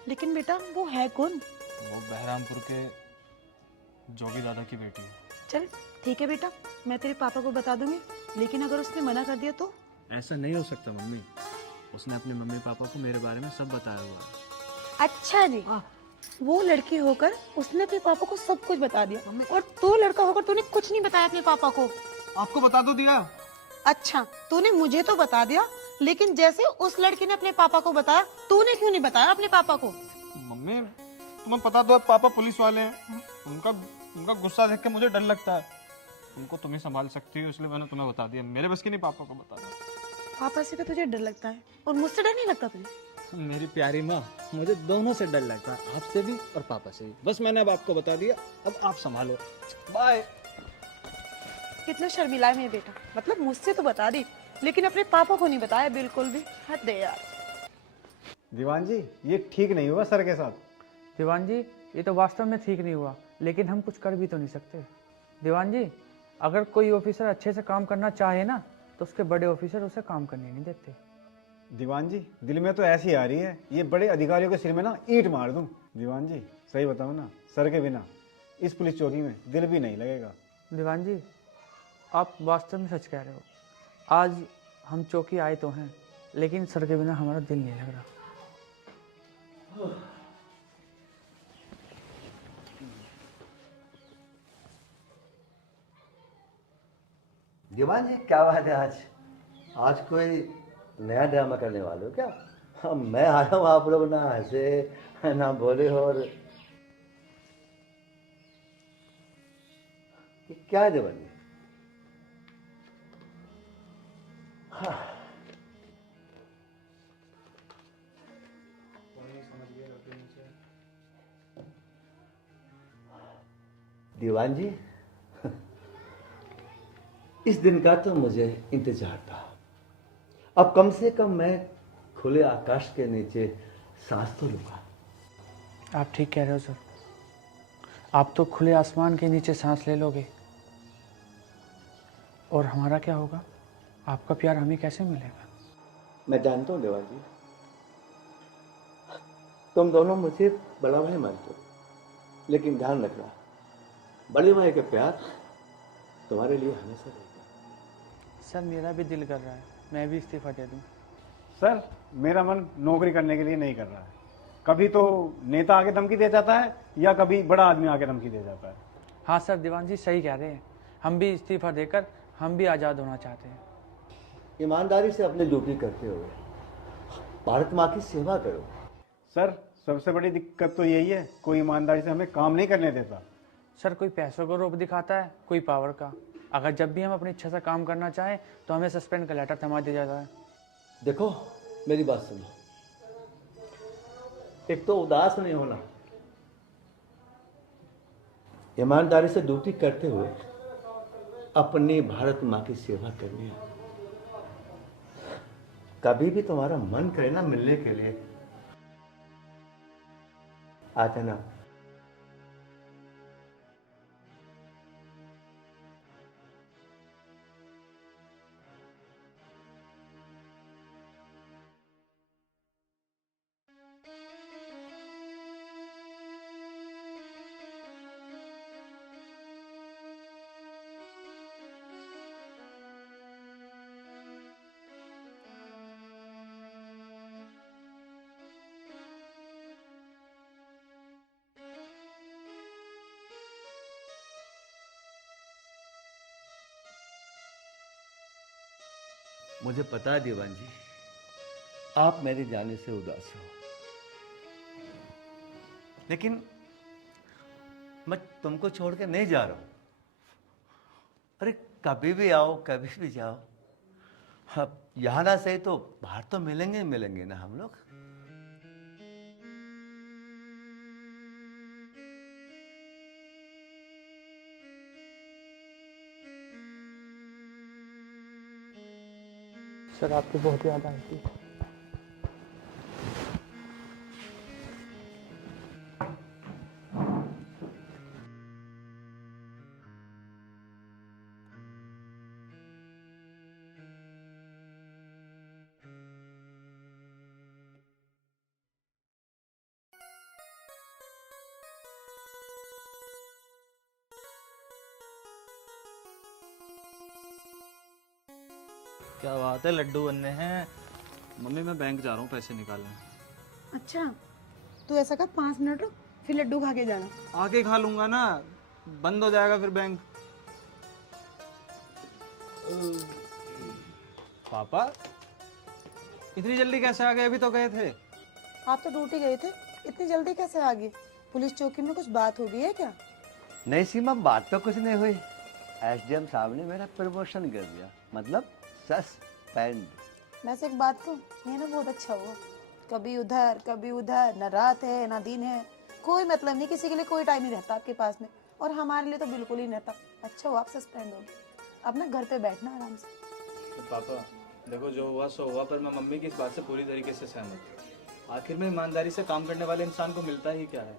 लेकिन बेटा वो है कौन? वो बहरामपुर के जोगी दादा की बेटी है। चल ठीक है बेटा, मैं तेरे पापा को बता दूंगी, लेकिन अगर उसने मना कर दिया तो? ऐसा नहीं हो सकता मम्मी, उसने अपने मम्मी पापा को मेरे बारे में सब बताया हुआ है। अच्छा जी, वो लड़की होकर उसने अपने पापा को सब कुछ बता दिया, और तू लड़का होकर तूने कुछ नहीं बताया अपने पापा को। आपको बता दो दिया। अच्छा, तूने मुझे तो बता दिया, लेकिन जैसे उस लड़की ने अपने पापा को बताया, तूने क्यों नहीं बताया अपने पापा को? मम्मी, तुम्हें पता तो है पापा पुलिस वाले हैं, उनका गुस्सा देख के मुझे डर लगता है। उनको तुम ही संभाल सकती हो, इसलिए मैंने तुम्हें बता दिया। मेरे बस की नहीं पापा को बताना। पापा से तो तुझे डर लगता है, और मुझसे डर नहीं लगता तुझे? मेरी प्यारी माँ, मुझे दोनों से डर लगता है, आपसे भी और पापा से भी। बस मैंने अब आपको बता दिया, अब आप संभालो। बाय। कितना शर्मिला है मेरा बेटा, मतलब मुझसे तो बता दी, लेकिन अपने पापा को नहीं बताया बिल्कुल भी। हद है यार। दीवान जी, ये ठीक नहीं हुआ सर के साथ। दीवान जी, ये तो वास्तव में ठीक नहीं हुआ, लेकिन हम कुछ कर भी तो नहीं सकते। दीवान जी, अगर कोई ऑफिसर अच्छे से काम करना चाहे ना, तो उसके बड़े ऑफिसर उसे काम करने नहीं देते। दीवान जी, दिल में तो ऐसी आ रही है, ये बड़े अधिकारियों के सिर में ना ईंट मार दूं। दीवान जी, सही बताऊं ना, सर के बिना इस पुलिस चौकी में दिल भी नहीं लगेगा। दीवान जी, आप वास्तव में सच कह रहे हो। आज हम चौकी आए तो हैं, लेकिन सर के बिना हमारा दिल नहीं लग रहा। दीवान जी, क्या बात है आज कोई नया ड्रामा करने वाले हो क्या? मैं आया हूँ, आप लोग ना हंसे ना बोले, और ये क्या है दीवान जी? दीवान जी, इस दिन का तो मुझे इंतजार था। अब कम से कम मैं खुले आकाश के नीचे सांस तो लूंगा। आप ठीक कह रहे हो सर, आप तो खुले आसमान के नीचे सांस ले लोगे, और हमारा क्या होगा? आपका प्यार हमें कैसे मिलेगा? मैं जानता हूँ देवा जी, तुम दोनों मुझे बड़ा भाई मानते हो, लेकिन ध्यान रखना, बड़े भाई का प्यार तुम्हारे लिए हमेशा रहेगा। सर, मेरा भी दिल कर रहा है, मैं भी इस्तीफा दे दूं। सर, मेरा मन नौकरी करने के लिए नहीं कर रहा है। कभी तो नेता आके धमकी दे जाता है, या कभी बड़ा आदमी आके धमकी दे जाता है। हाँ सर, दीवान जी सही कह रहे हैं, हम भी इस्तीफा देकर हम भी आज़ाद होना चाहते हैं। ईमानदारी से अपनी ड्यूटी करते हुए भारत माँ की सेवा करो। सर, सबसे बड़ी दिक्कत तो यही है, कोई ईमानदारी से हमें काम नहीं करने देता। सर, कोई पैसों को रोक दिखाता है, कोई पावर का। अगर जब भी हम अपनी इच्छा से काम करना चाहें तो हमें सस्पेंड का लेटर थमा दिया जाता है। देखो, मेरी बात सुनो, एक तो उदास नहीं होना, ईमानदारी से ड्यूटी करते हुए अपनी भारत माँ की सेवा करनी है। कभी भी तुम्हारा मन करे ना मिलने के लिए, आ जाना। मुझे पता है दीवान जी, आप मेरे जाने से उदास हो, लेकिन मैं तुमको छोड़ के नहीं जा रहा हूं। अरे कभी भी आओ, कभी भी जाओ, अब यहाँ ना सही तो बाहर तो मिलेंगे ही मिलेंगे ना हम लोग। सर, आपकी बहुत याद आई थी। क्या बात है, लड्डू बनने हैं। मम्मी मैं बैंक जा रहा हूँ पैसे निकालने। अच्छा, तू ऐसा कर, 5 मिनट रुक, फिर लड्डू खा के जाना। आके खा लूंगा ना, बंद हो जाएगा फिर बैंक। पापा इतनी जल्दी कैसे आ गए? अभी तो गए थे। आप तो ड्यूटी गए थे, इतनी जल्दी कैसे आ गए? पुलिस चौकी में कुछ बात हो गई है क्या? नहीं सीमा, बात तो कुछ नहीं हुई। एसडीएम साहब ने मेरा प्रमोशन कर दिया, मतलब सस्पेंड। वैसे एक बात तो ये ना बहुत अच्छा हुआ। कभी उधर कभी उधर, न रात है ना दिन है, कोई मतलब नहीं, किसी के लिए कोई टाइम नहीं रहता आपके पास में, और हमारे लिए तो बिल्कुल ही नहीं रहता। अच्छा हुआ आप सस्पेंड हो गए, अब ना घर पे बैठना आराम से। तो पापा देखो, जो हुआ सो हुआ, पर मैं मम्मी की इस बात से पूरी तरीके से सहमत हूँ। आखिर में ईमानदारी से काम करने वाले इंसान को मिलता ही क्या है?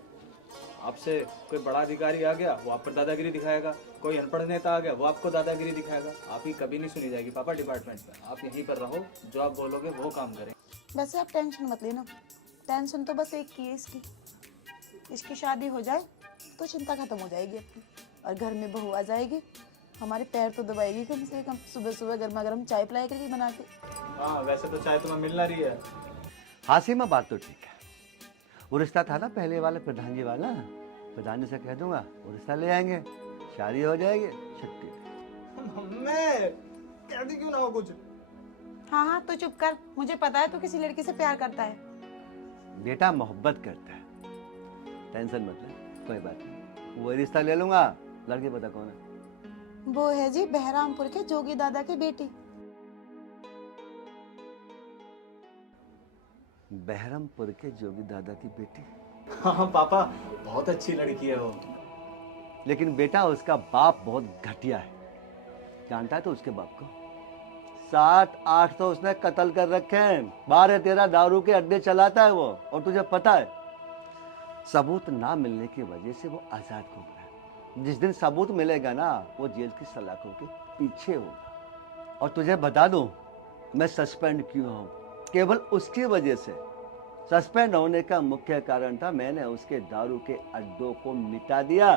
आपसे कोई बड़ा अधिकारी आ गया, वो आप पर दादागिरी दिखाएगा। कोई अनपढ़ नेता आ गया, वो आपको दादागिरी दिखाएगा। आपकी कभी नहीं सुनी जाएगी पापा डिपार्टमेंट में। आप यहीं पर रहो, जो आप बोलोगे वो काम करें। वैसे आप टेंशन मत लेना, टेंशन तो बस एक की है इसकी। इसकी शादी हो जाए तो चिंता खत्म हो जाएगी अपनी, और घर में बहू आ जाएगी, हमारे पैर तो दबाएगी कम से कम। सुबह सुबह गर्मा गर्म चाय पिलाया करेगी बना के। हाँ वैसे तो चाय तुम्हें मिल रही है। हाँ सीमा, बात तो ठीक है। वो रिश्ता था ना पहले वाला, प्रधान जी वाला, प्रधान जी से कह दूंगा वो रिश्ता ले आएंगे, शादी हो जाएगी, छुट्टी। मम्मी कहती क्यों ना हो कुछ? हाँ हाँ तो चुप कर, मुझे पता है तू किसी लड़की से प्यार करता है। बेटा मोहब्बत करता है, टेंशन मत ले, कोई बात नहीं, वो रिश्ता ले लूंगा। लड़की पता कौन है? वो है जी बहरामपुर के जोगी दादा की बेटी। बहरमपुर के जोगी दादा की बेटी? हाँ पापा, बहुत अच्छी लड़की है वो। लेकिन बेटा उसका बाप बहुत घटिया है, जानता है तो उसके बाप को? 7-8 तो उसने कत्ल कर रखे हैं, 12-13 दारू के अड्डे चलाता है वो, और तुझे पता है सबूत ना मिलने की वजह से वो आजाद घूम रहा है। जिस दिन सबूत मिलेगा ना, वो जेल की सलाखों के पीछे होगा। और तुझे बता दूं मैं सस्पेंड क्यों हूं, केवल उसकी वजह से। सस्पेंड होने का मुख्य कारण था मैंने उसके दारू के अड्डों को मिटा दिया,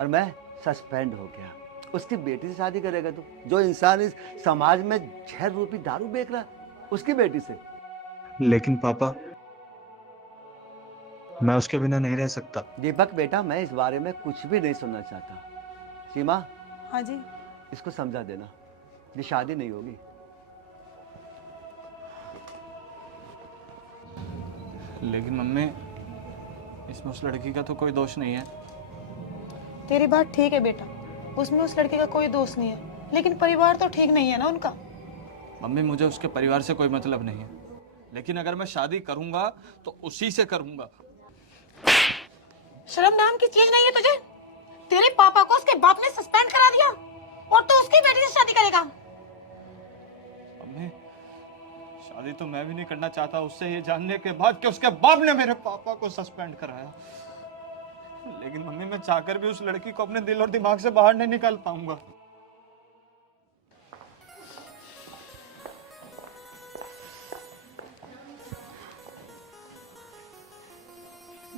और मैं सस्पेंड हो गया। उसकी बेटी से शादी करेगा तू, जो इंसान इस समाज में जहर रूपी दारू बेच रहा है, उसकी बेटी से? लेकिन पापा मैं उसके बिना नहीं रह सकता। दीपक बेटा, मैं इस बारे में कुछ भी नहीं सुनना चाहता। सीमा, हाँ जी। इसको समझा देना, ये शादी नहीं होगी। लेकिन मम्मी इसमें उस लड़की का तो कोई दोष नहीं है। तेरी बात ठीक है बेटा, उसमें उस लड़के का कोई दोष नहीं है, लेकिन परिवार तो ठीक नहीं है ना उनका। मम्मी मुझे उसके परिवार से कोई मतलब नहीं है, लेकिन अगर मैं शादी करूंगा तो उसी से करूंगा। शर्म नाम की चीज नहीं है तुझे? तेरे पापा को उसके बाप ने सस्पेंड करा दिया, और तू उसकी बेटी से शादी करेगा? मम्मी शादी तो मैं भी नहीं करना चाहता उससे, ये जानने के बाद कि उसके बाप ने मेरे पापा को सस्पेंड कराया। लेकिन मम्मी मैं चाहकर भी उस लड़की को अपने दिल और दिमाग से बाहर नहीं निकाल पाऊंगा।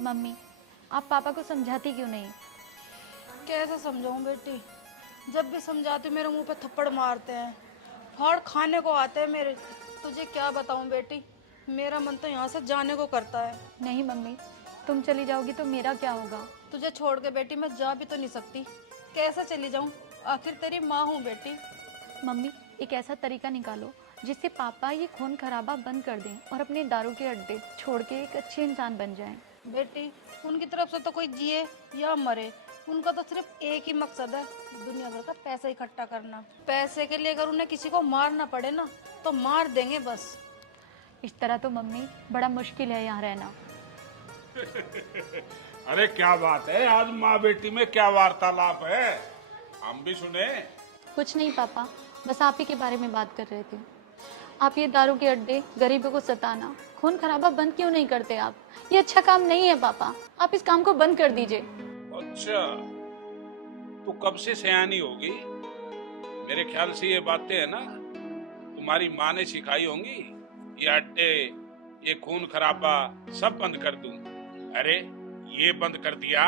मम्मी आप पापा को समझाती क्यों नहीं? कैसे समझाऊं बेटी, जब भी समझाती मेरे मुंह पे थप्पड़ मारते हैं, फाड़ खाने को आते हैं मेरे। तुझे क्या बताऊं बेटी, मेरा मन तो यहाँ से जाने को करता है। नहीं मम्मी, तुम चली जाओगी तो मेरा क्या होगा? तुझे छोड़ के बेटी मैं जा भी तो नहीं सकती, कैसे चली जाऊं, आखिर तेरी माँ हूँ बेटी। मम्मी एक ऐसा तरीका निकालो जिससे पापा ये खून खराबा बंद कर दें और अपने दारू के अड्डे छोड़ के एक अच्छे इंसान बन जाएं। बेटी उनकी तरफ से तो कोई जिए या मरे, उनका तो सिर्फ एक ही मकसद है, दुनिया भर का पैसा इकट्ठा करना। पैसे के लिए अगर उन्हें किसी को मारना पड़े ना तो मार देंगे बस। इस तरह तो मम्मी बड़ा मुश्किल है यहाँ रहना। अरे क्या बात है, आज माँ बेटी में क्या वार्तालाप है, हम भी सुने। कुछ नहीं पापा, बस आप ही के बारे में बात कर रहे थे। आप ये दारू के अड्डे, गरीबों को सताना, खून खराबा बंद क्यों नहीं करते आप? ये अच्छा काम नहीं है पापा, आप इस काम को बंद कर दीजिए। अच्छा, तू कब से सयानी होगी? मेरे ख्याल से ये बातें है ना तुम्हारी माँ ने सिखाई होंगी। ये अड्डे, ये खून खराबा सब बंद कर दूं। अरे ये बंद कर दिया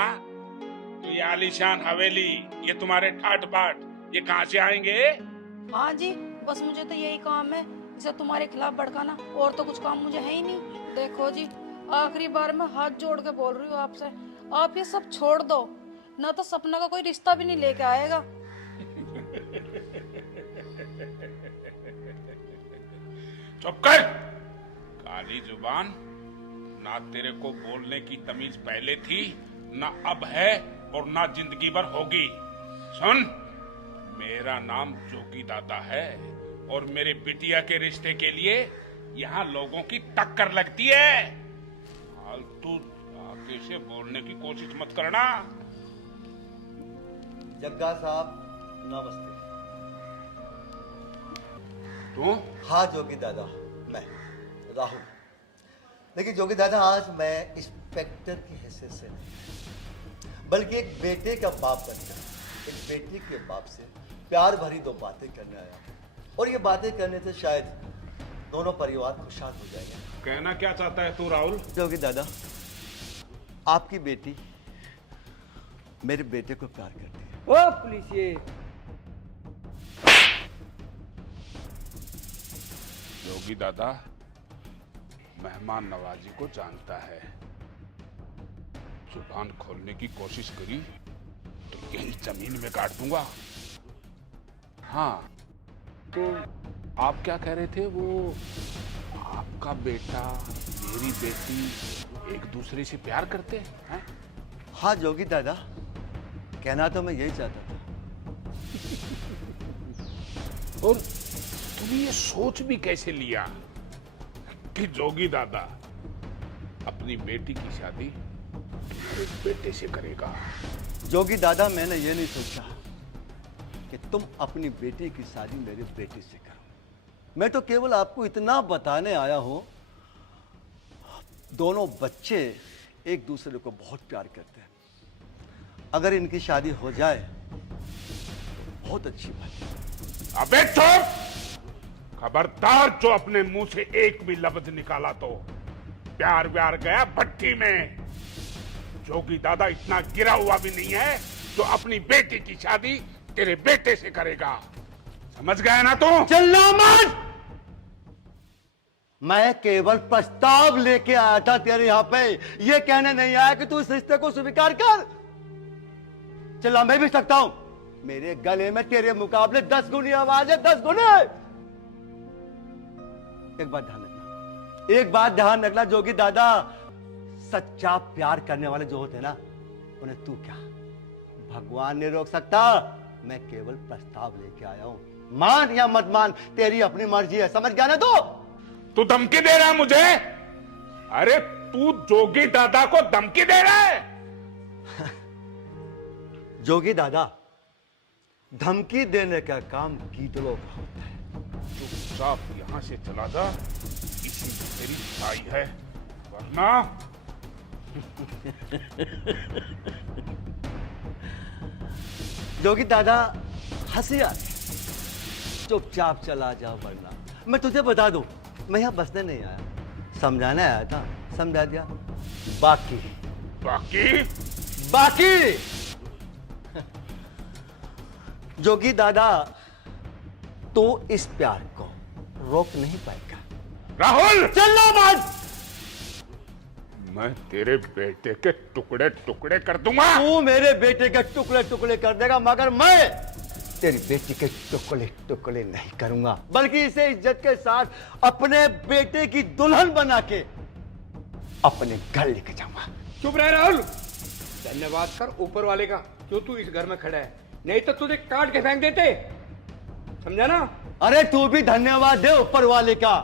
तो ये आलीशान हवेली, ये तुम्हारे ठाट बाट, ये कहाँ से आएंगे? हाँ जी, बस मुझे तो यही काम है, इसे तुम्हारे खिलाफ भड़काना, और तो कुछ काम मुझे है ही नहीं। देखो जी, आखिरी बार मैं हाथ जोड़ के बोल रही हूँ आपसे, आप ये सब छोड़ दो, ना तो सपना का कोई रिश्ता भी नहीं लेके आएगा। चुप कर, काली जुबान। ना तेरे को बोलने की तमीज पहले थी, ना अब है, और ना जिंदगी भर होगी। सुन, मेरा नाम जोगी दादा है, और मेरे बिटिया के रिश्ते के लिए यहाँ लोगों की टक्कर लगती है। फालतू आगे से बोलने की कोशिश मत करना। जग्गा साहब नमस्ते। तू? हाँ जोगी दादा, मैं राहुल। देखिए जोगी दादा, आज मैं इंस्पेक्टर की हैसियत से नहीं, बल्कि एक बेटे का बाप बनकर एक बेटी के बाप से प्यार भरी दो बातें करने आया, और ये बातें करने से शायद दोनों परिवार खुशहाल हो जाएंगे। कहना क्या चाहता है तू राहुल? जोगी दादा, आपकी बेटी मेरे बेटे को प्यार करती है। ओ पुलिस, योगी दादा मेहमान नवाजी को जानता है, जुबान खोलने की कोशिश करी तो यही जमीन में काट दूंगा। हाँ, तो आप क्या कह रहे थे? वो आपका बेटा मेरी बेटी एक दूसरे से प्यार करते हैं? हाँ जोगी दादा, कहना तो मैं यही चाहता था। और तुमने ये सोच भी कैसे लिया कि जोगी दादा अपनी बेटी की शादी तुम्हारे बेटे से करेगा? जोगी दादा, मैंने ये नहीं सोचा कि तुम अपनी बेटी की शादी मेरे बेटे से करो। मैं तो केवल आपको इतना बताने आया हूं, दोनों बच्चे एक दूसरे को बहुत प्यार करते हैं। अगर इनकी शादी हो जाए तो बहुत अच्छी बात है। अबे चुप! खबरदार, जो अपने मुंह से एक भी लफ्ज निकाला तो प्यार व्यार गया भट्टी में। जोगी दादा इतना गिरा हुआ भी नहीं है जो अपनी बेटी की शादी तेरे बेटे से करेगा। समझ गया ना तू? चलना मत! मैं केवल प्रस्ताव लेके आया था तेरे यहां पे, ये कहने नहीं आया कि तू इस रिश्ते को स्वीकार कर। चला मैं भी सकता हूं, मेरे गले में तेरे मुकाबले 10 गुनी आवाज है, 10 गुने। एक बात ध्यान रखना जोगी दादा, सच्चा प्यार करने वाले जो होते हैं ना, उन्हें तू क्या भगवान नहीं रोक सकता। मैं केवल प्रस्ताव लेके आया हूं, मान या मत मान तेरी अपनी मर्जी है। समझ गया ना तू धमकी दे रहा है मुझे? अरे तू जोगी दादा को धमकी दे रहा है? जोगी दादा, धमकी देने का काम गीदड़ों का होता है। चुपचाप यहां से चला जा, इसी में तेरी भाई है, वरना जोगी दादा हंसी आ रही, चुपचाप चला जा, वरना मैं तुझे बता दूं, मैं यहां बसने नहीं आया, समझाने आया था, समझा दिया। बाकी बाकी बाकी जोगी दादा, तो इस प्यार को रोक नहीं पाएगा। राहुल, चलो मत! मैं तेरे बेटे के टुकड़े टुकड़े कर दूंगा। तू मेरे बेटे के टुकड़े टुकड़े कर देगा, मगर मैं तेरी बेटी के टुकड़े टुकड़े नहीं करूंगा, बल्कि इसे इज्जत के साथ अपने बेटे की दुल्हन बना के अपने घर लेके जाऊंगा। चुप रह राहुल, धन्यवाद कर ऊपर वाले का, जो तू इस घर में खड़ा है, नहीं तो तुझे काट के फेंक देते, समझा ना? अरे तू भी धन्यवाद दे ऊपर वाले का,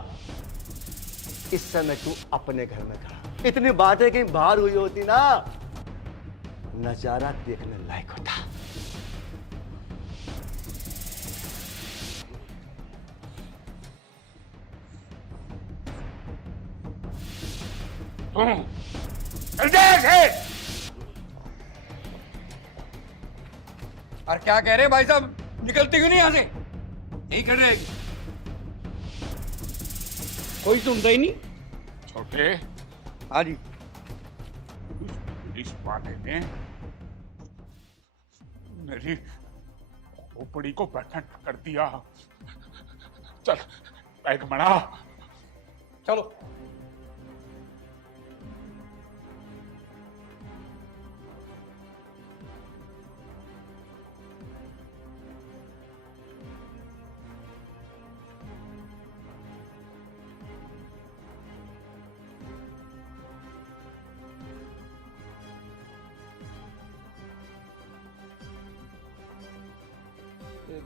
इस समय तू अपने घर में खड़ा। इतनी बातें कहीं बाहर हुई होती ना, नजारा देखने लायक होता। चल जा। और क्या कह रहे भाई साहब, निकलती क्यों नहीं यहां से? यही खड़े रहेगी, कोई सुनता ही नहीं। छोटे, हाँ जी। पुलिस वाले ने मेरी खोपड़ी को बैठन कर दिया। चल बैग बना, चलो।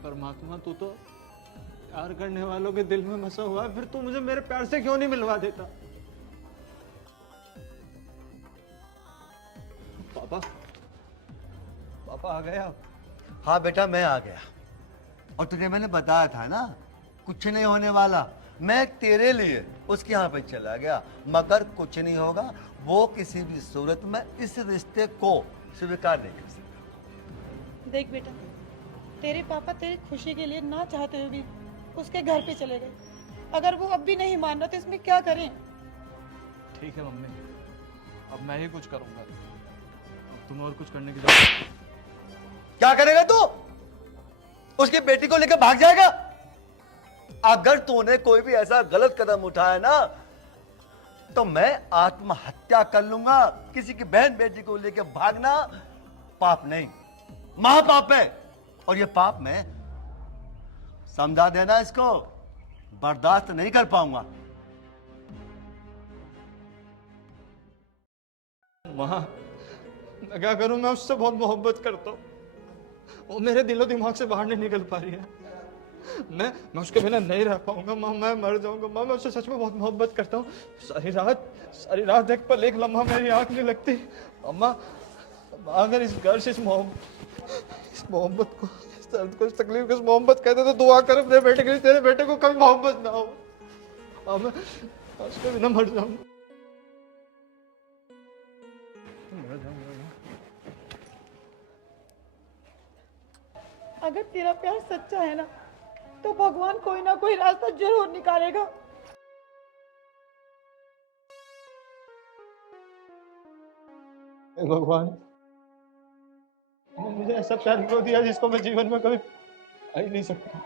परमात्मा, तू तो प्यार करने वालों के दिल में बसा हुआ है, फिर तू मुझे मेरे प्यार से क्यों नहीं मिलवा देता? पापा, पापा आ गए आप? हाँ बेटा, मैं आ गया। और तुझे मैंने बताया था ना, कुछ नहीं होने वाला। मैं तेरे लिए उसके यहाँ पे चला गया, मगर कुछ नहीं होगा। वो किसी भी सूरत में इस रिश्ते को स्वीकार नहीं कर सकता। देख बेटा, तेरे पापा तेरी खुशी के लिए ना चाहते हुए भी उसके घर पे चले गए। अगर वो अब भी नहीं मान रहा तो इसमें क्या करें? ठीक है मम्मी, अब मैं ही कुछ करूंगा। अब तुम्हें और कुछ करने की जरूरत। क्या करेगा तू? उसकी बेटी को लेकर भाग जाएगा? अगर तूने कोई भी ऐसा गलत कदम उठाया ना, तो मैं आत्महत्या कर लूंगा। किसी की बहन बेटी को लेकर भागना पाप नहीं, महापाप है। और ये पाप मैं समझा देना, इसको बर्दाश्त नहीं कर पाऊंगा। माँ, मैं क्या करूं? मैं उससे बहुत मोहब्बत करता हूँ, वो मेरे दिलो दिमाग से बाहर नहीं निकल पा रही है। मैं उसके बिना नहीं रह पाऊंगा माँ, मैं मर जाऊंगा माँ। मैं उससे सच में बहुत मोहब्बत करता हूँ। सारी रात देख पर एक लम्हा मेरी आंख नहीं लगती। अम्मा, अगर इस घर से इस मोहब्बत को, इस दर्द को, इस तकलीफ को, इस मोहब्बत कहते तो दुआ कर अपने बेटे के लिए, तेरे बेटे को कभी मोहब्बत ना हो। मैं उसके बिना मर जाऊंगा। अगर तेरा प्यार सच्चा है ना, तो भगवान कोई ना कोई रास्ता जरूर निकालेगा। भगवान, मुझे ऐसा प्यार क्यों दिया जिसको मैं जीवन में कभी पा ही नहीं सकता?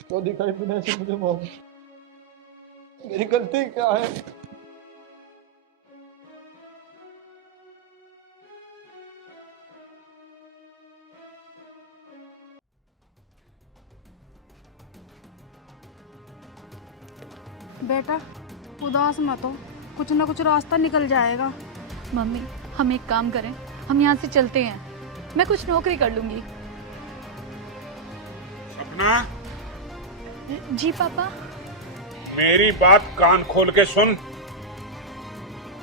क्यों दिखाई तूने ऐसे मुझे मोहब्बत? मेरी गलती क्या है? बेटा उदास मत हो, कुछ ना कुछ रास्ता निकल जाएगा। मम्मी, हम एक काम करें, हम यहाँ से चलते हैं। मैं कुछ नौकरी कर लूंगी। सपना, जी पापा। मेरी बात कान खोल के सुन।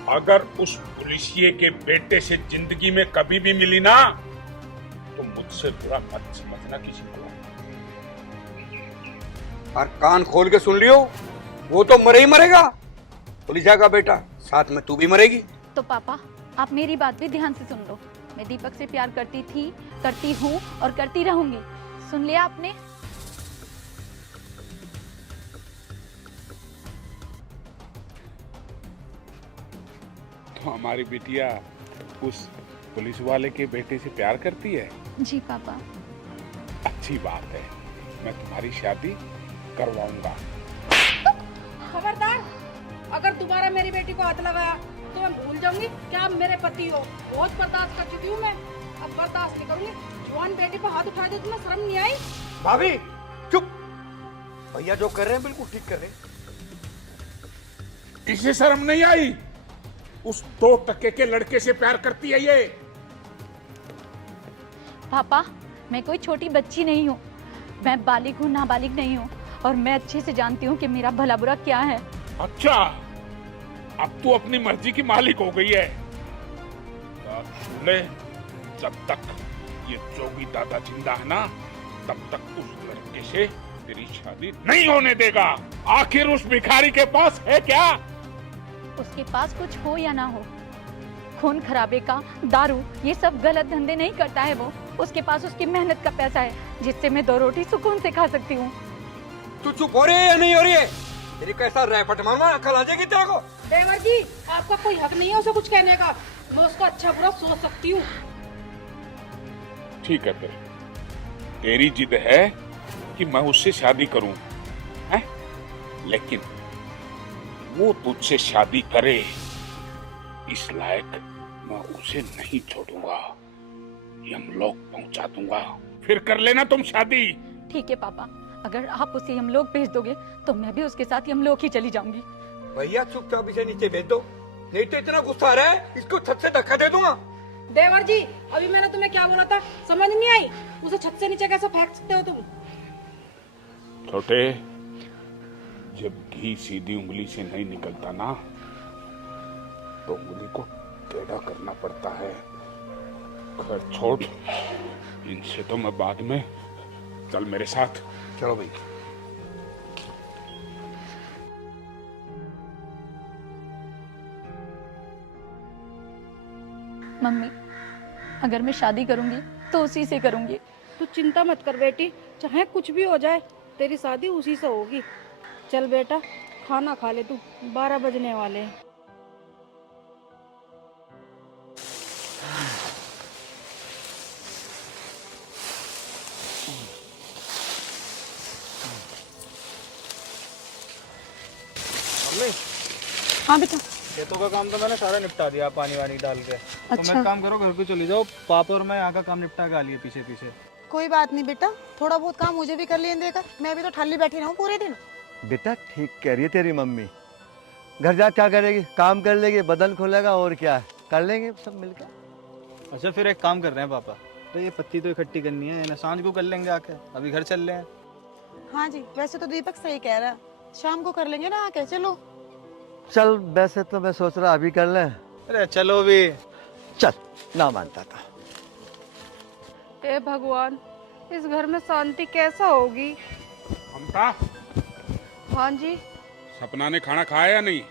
अगर उस पुलिसिये के बेटे से जिंदगी में कभी भी मिली ना, तो मुझसे बुरा मत समझना किसी को। और कान खोल के सुन लियो, वो तो मरे ही मरेगा। पुलिसिया का बेटा, साथ में तू भी मरेगी। तो पापा, आप मेरी बात भी ध्यान से सुन लो। मैं दीपक से प्यार करती थी, करती हूँ और करती रहूंगी। सुन लिया आपने? तो हमारी बिटिया उस पुलिस वाले के बेटे से प्यार करती है? जी पापा। अच्छी बात है, मैं तुम्हारी शादी करवाऊंगा। खबरदार, अगर दोबारा मेरी बेटी को हाथ लगाया तो मैं भूल जाऊंगी कि आप मेरे पति हो। बहुत बर्दाश्त कर चुकी हूँ मैं, अब बर्दाश्त नहीं करूंगी। जवान बेटी पर हाथ उठा दे, तुम्हें शर्म नहीं आई? भाभी चुप। भैया जो कर रहे हैं बिल्कुल ठीक कर रहे हैं। इसे शर्म नहीं आई? उस 2 टके के लड़के से प्यार करती है ये। पापा, मैं कोई छोटी बच्ची नहीं हूँ। मैं बालिग हूँ, नाबालिग नहीं हूँ। और मैं अच्छे से जानती हूँ कि मेरा भला बुरा क्या है। अच्छा, अब तू अपनी मर्जी की मालिक हो गई है। सुने, जब तक ये जोगी दादा जिंदा है ना, तब तक उस लड़के से तेरी शादी नहीं होने देगा। आखिर उस भिखारी के पास है क्या? उसके पास कुछ हो या ना हो, खून खराबे का, दारू, ये सब गलत धंधे नहीं करता है वो। उसके पास उसकी मेहनत का पैसा है, जिससे मैं 2 रोटी सुकून से खा सकती हूँ। तू चुप हो रही है या नहीं हो रही है? तेरी कैसा रैपट मामा, अकल आ जाएगी तेरे को। देवर जी, आपका कोई हक नहीं है उसे कुछ कहने का। मैं उसको अच्छा बुरा सोच सकती हूँ। ठीक है फिर, तेरी जिद है कि मैं उससे शादी करूं, हैं? लेकिन वो तुझसे शादी करे इस लायक मैं उसे नहीं छोड़ूंगा, यमलोक पहुंचा दूंगा। फिर कर लेना तुम शादी। ठीक है पापा, अगर आप उसे यमलोक भेज दोगे तो मैं भी उसके साथ यमलोक ही चली जाऊंगी। भैया चुपचाप इसे नीचे भेज दो, नहीं तो इतना गुस्सा आ रहा है इसको छत से धक्का दे दूंगा। देवर जी, अभी मैंने तुम्हें क्या बोला था समझ नहीं आई? उसे छत से नीचे कैसे फेंक सकते हो तुम? छोटे, जब घी सीधी उंगली से नहीं निकलता ना तो उंगली को टेढ़ा करना पड़ता है। खैर छोड़, इनसे तो मैं बाद में। चल मेरे साथ। चलो भाई। मम्मी, अगर मैं शादी करूंगी तो उसी से करूंगी। तू चिंता मत कर बेटी, चाहे कुछ भी हो जाए तेरी शादी उसी से होगी। चल बेटा, खाना खा ले तू, 12 बजने वाले हैं। हाँ बेटा। खेतों का काम तो मैंने सारा निपटा दिया, पानी वानी डाल के। तो अच्छा। मैं एक काम करो, घर को चली जाओ, पापा और मैं यहाँ का काम निपटा के आ लिए पीछे पीछे। कोई बात नहीं बेटा, थोड़ा बहुत काम मुझे भी कर लेने देगा, मैं भी तो ठल्ली बैठी रहूं पूरे दिन। बेटा ठीक कह रही है तेरी मम्मी, घर जा क्या करेगी, काम कर लेगी, बदन खोलेगा और क्या कर लेंगे सब मिलकर। अच्छा फिर एक काम कर रहे हैं पापा, तो ये पत्ती तो इकट्ठी करनी है ना, सांझ को कर लेंगे आके, अभी घर चल रहे हैं। हाँ जी, वैसे तो दीपक सही कह रहा है, शाम को कर लेंगे ना आके। चलो चल, वैसे तो मैं सोच रहा अभी कर लें। अरे चलो भी। चल, ना मानता था। हे भगवान, इस घर में शांति कैसा होगी? ममता, हाँ जी। सपना ने खाना खाया या नहीं?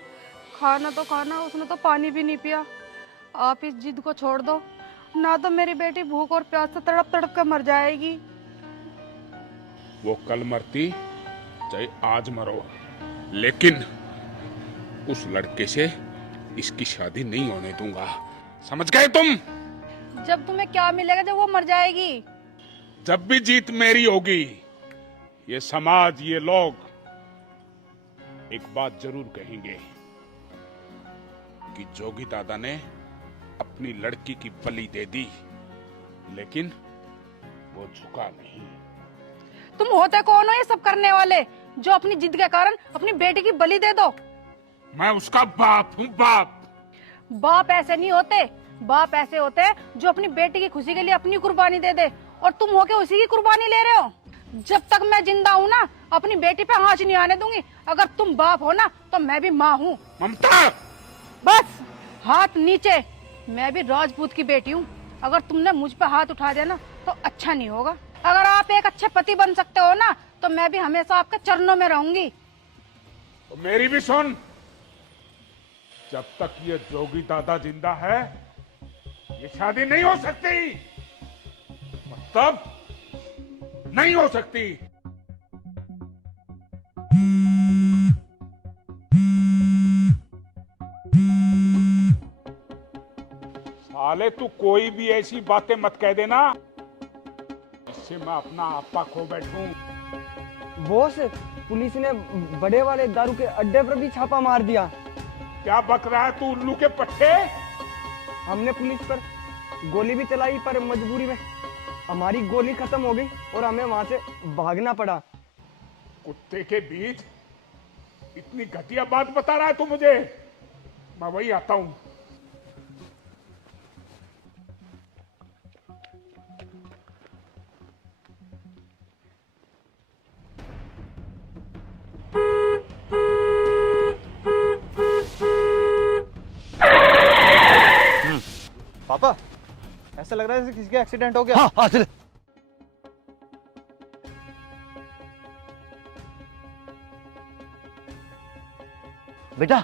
खाना तो खाना, उसने तो पानी भी नहीं पिया। आप इस जिद को छोड़ दो, ना तो मेरी बेटी भूख और प्यास से तड़प तड़प कर मर जाएगी। वो कल मरती चाहे आज मरो, लेकिन उस लड़के से इसकी शादी नहीं होने दूंगा, समझ गए तुम? जब तुम्हें क्या मिलेगा जब वो मर जाएगी? जब भी जीत मेरी होगी, ये समाज, ये लोग एक बात जरूर कहेंगे कि जोगी दादा ने अपनी लड़की की बलि दे दी, लेकिन वो झुका नहीं। तुम होते कौन हो ये सब करने वाले, जो अपनी जिद के कारण अपनी बेटी की बलि दे दो? मैं उसका बाप हूँ, बाप। बाप ऐसे नहीं होते, बाप ऐसे होते हैं जो अपनी बेटी की खुशी के लिए अपनी कुर्बानी दे दे, और तुम होके उसी की कुर्बानी ले रहे हो। जब तक मैं जिंदा हूँ ना, अपनी बेटी पे आंच नहीं आने दूंगी। अगर तुम बाप हो ना तो मैं भी माँ हूँ। ममता, बस हाथ नीचे, मैं भी राजपूत की बेटी हूँ। अगर तुमने मुझ पे हाथ उठा दिया ना तो अच्छा नहीं होगा। अगर आप एक अच्छे पति बन सकते हो ना तो मैं भी हमेशा आपके चरणों में रहूंगी। तो मेरी भी सुन, जब तक ये जोगी दादा जिंदा है ये शादी नहीं हो सकती, मतलब नहीं हो सकती। साले तू कोई भी ऐसी बातें मत कह देना इससे मैं अपना आपा खो बैठूं। बॉस, पुलिस ने बड़े वाले दारू के अड्डे पर भी छापा मार दिया। क्या बक रहा है तू उल्लू के पट्टे? हमने पुलिस पर गोली भी चलाई, पर मजबूरी में हमारी गोली खत्म हो गई और हमें वहां से भागना पड़ा। कुत्ते के बीच इतनी घटिया बात बता रहा है तू मुझे? मैं वही आता हूं। पापा, ऐसा लग रहा है जैसे किसी का एक्सीडेंट हो गया। हाँ हाँ चले। बेटा,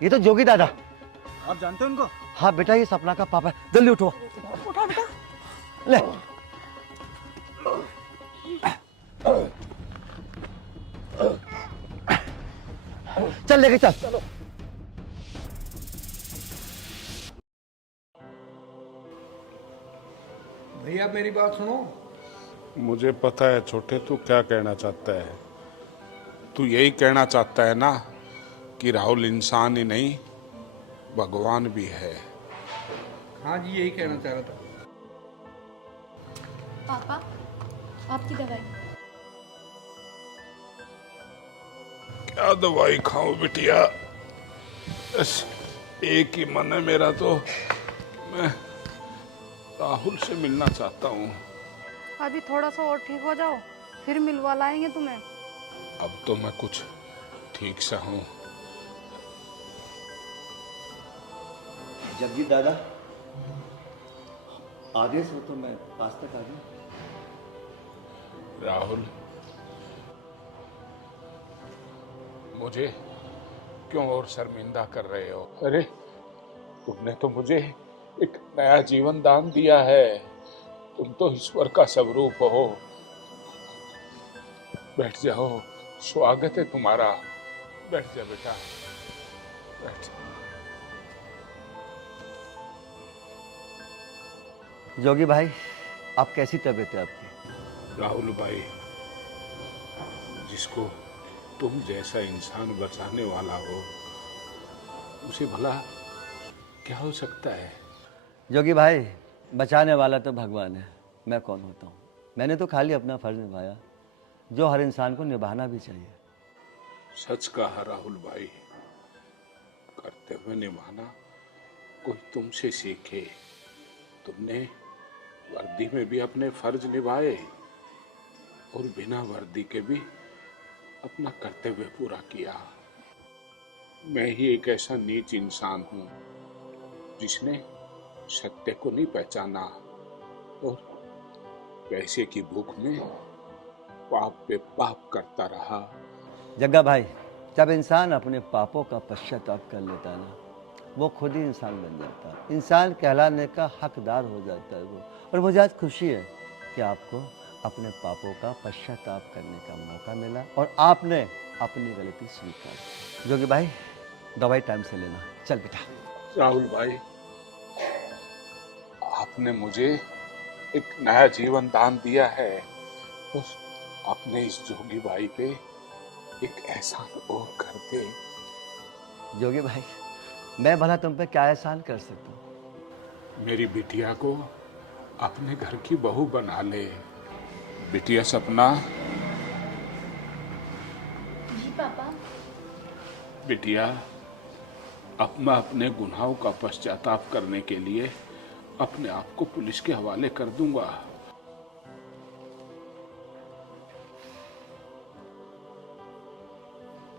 ये तो जोगी दादा। आप जानते हो उनको? हाँ बेटा, ये सपना का पापा है। जल्दी उठो। उठा बेटा। ले। चल लेके चल। चलो। भैया मेरी बात सुनो, मुझे पता है छोटे तू क्या कहना चाहता है। तू यही कहना चाहता है ना कि राहुल इंसान ही नहीं भगवान भी है। हाँ जी, यही कहना चाह रहा था। पापा आपकी दवाई। क्या दवाई खाऊं बिटिया, बस एक ही मन है मेरा, तो मैं राहुल से मिलना चाहता हूँ। अभी थोड़ा सा और ठीक हो जाओ, फिर मिलवा लाएंगे तुम्हें। अब तो मैं कुछ ठीक सा हूँ। जग्गी दादा, आदेश हो तो मैं पास तक आ जाऊं। राहुल, मुझे क्यों और शर्मिंदा कर रहे हो? अरे तुमने तो मुझे एक नया जीवन दान दिया है। तुम तो ईश्वर का स्वरूप हो। बैठ जाओ, स्वागत है तुम्हारा। बैठ जा बेटा, बैठ। जोगी भाई, आप कैसी तबीयत है आपकी? राहुल भाई, जिसको तुम जैसा इंसान बचाने वाला हो, उसे भला क्या हो सकता है? जोगी भाई, बचाने वाला तो भगवान है, मैं कौन होता हूँ? मैंने तो खाली अपना फर्ज निभाया, जो हर इंसान को निभाना भी चाहिए। सच कहा राहुल भाई, कर्तव्य निभाना कोई तुमसे सीखे। तुमने वर्दी में भी अपने फर्ज निभाए और बिना वर्दी के भी अपना कर्तव्य पूरा किया। मैं ही एक ऐसा नीच इंसान हूं जिसने सत्य को नहीं पहचाना और पैसे की भूख में पाप पे पाप करता रहा। जग्गा भाई, जब इंसान अपने पापों का पश्चाताप कर लेता है ना, वो खुद ही इंसान बन जाता है, इंसान कहलाने का हकदार हो जाता है वो। और मुझे आज खुशी है कि आपको अपने पापों का पश्चाताप करने का मौका मिला और आपने अपनी गलती स्वीकार की। जोगी भाई, दवाई टाइम से लेना। चल बेटा। राहुल भाई, आपने मुझे एक नया जीवन दान दिया है, तो अपने इस जोगी भाई पे एक एहसान और कर दे। जोगी भाई, मैं भला तुम पे क्या एहसान कर सकता हूँ? मेरी बिटिया को अपने घर की बहू बना ले। बिटिया सपना। जी पापा। बिटिया, अब मैं अपने गुनाहों का पश्चाताप करने के लिए अपने आप को पुलिस के हवाले कर दूंगा।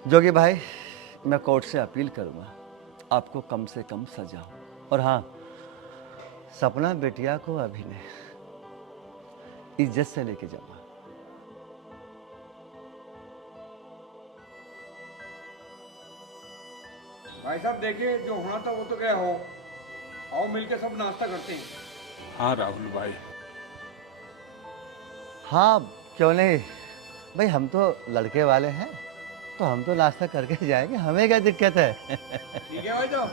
जोगी भाई, मैं कोर्ट से अपील करूंगा, आपको कम से कम सजा हो। और हाँ, सपना बेटिया को अभी ने इज्जत से लेके जाऊंगा। भाई साहब देखिए, जो होना था वो तो क्या हो। आओ मिलके सब नाश्ता करते हैं। हाँ राहुल भाई। हाँ, क्यों नहीं भाई, हम तो लड़के वाले हैं, तो हम तो नाश्ता करके जाएंगे, हमें क्या दिक्कत है? ठीक है भाई साहब।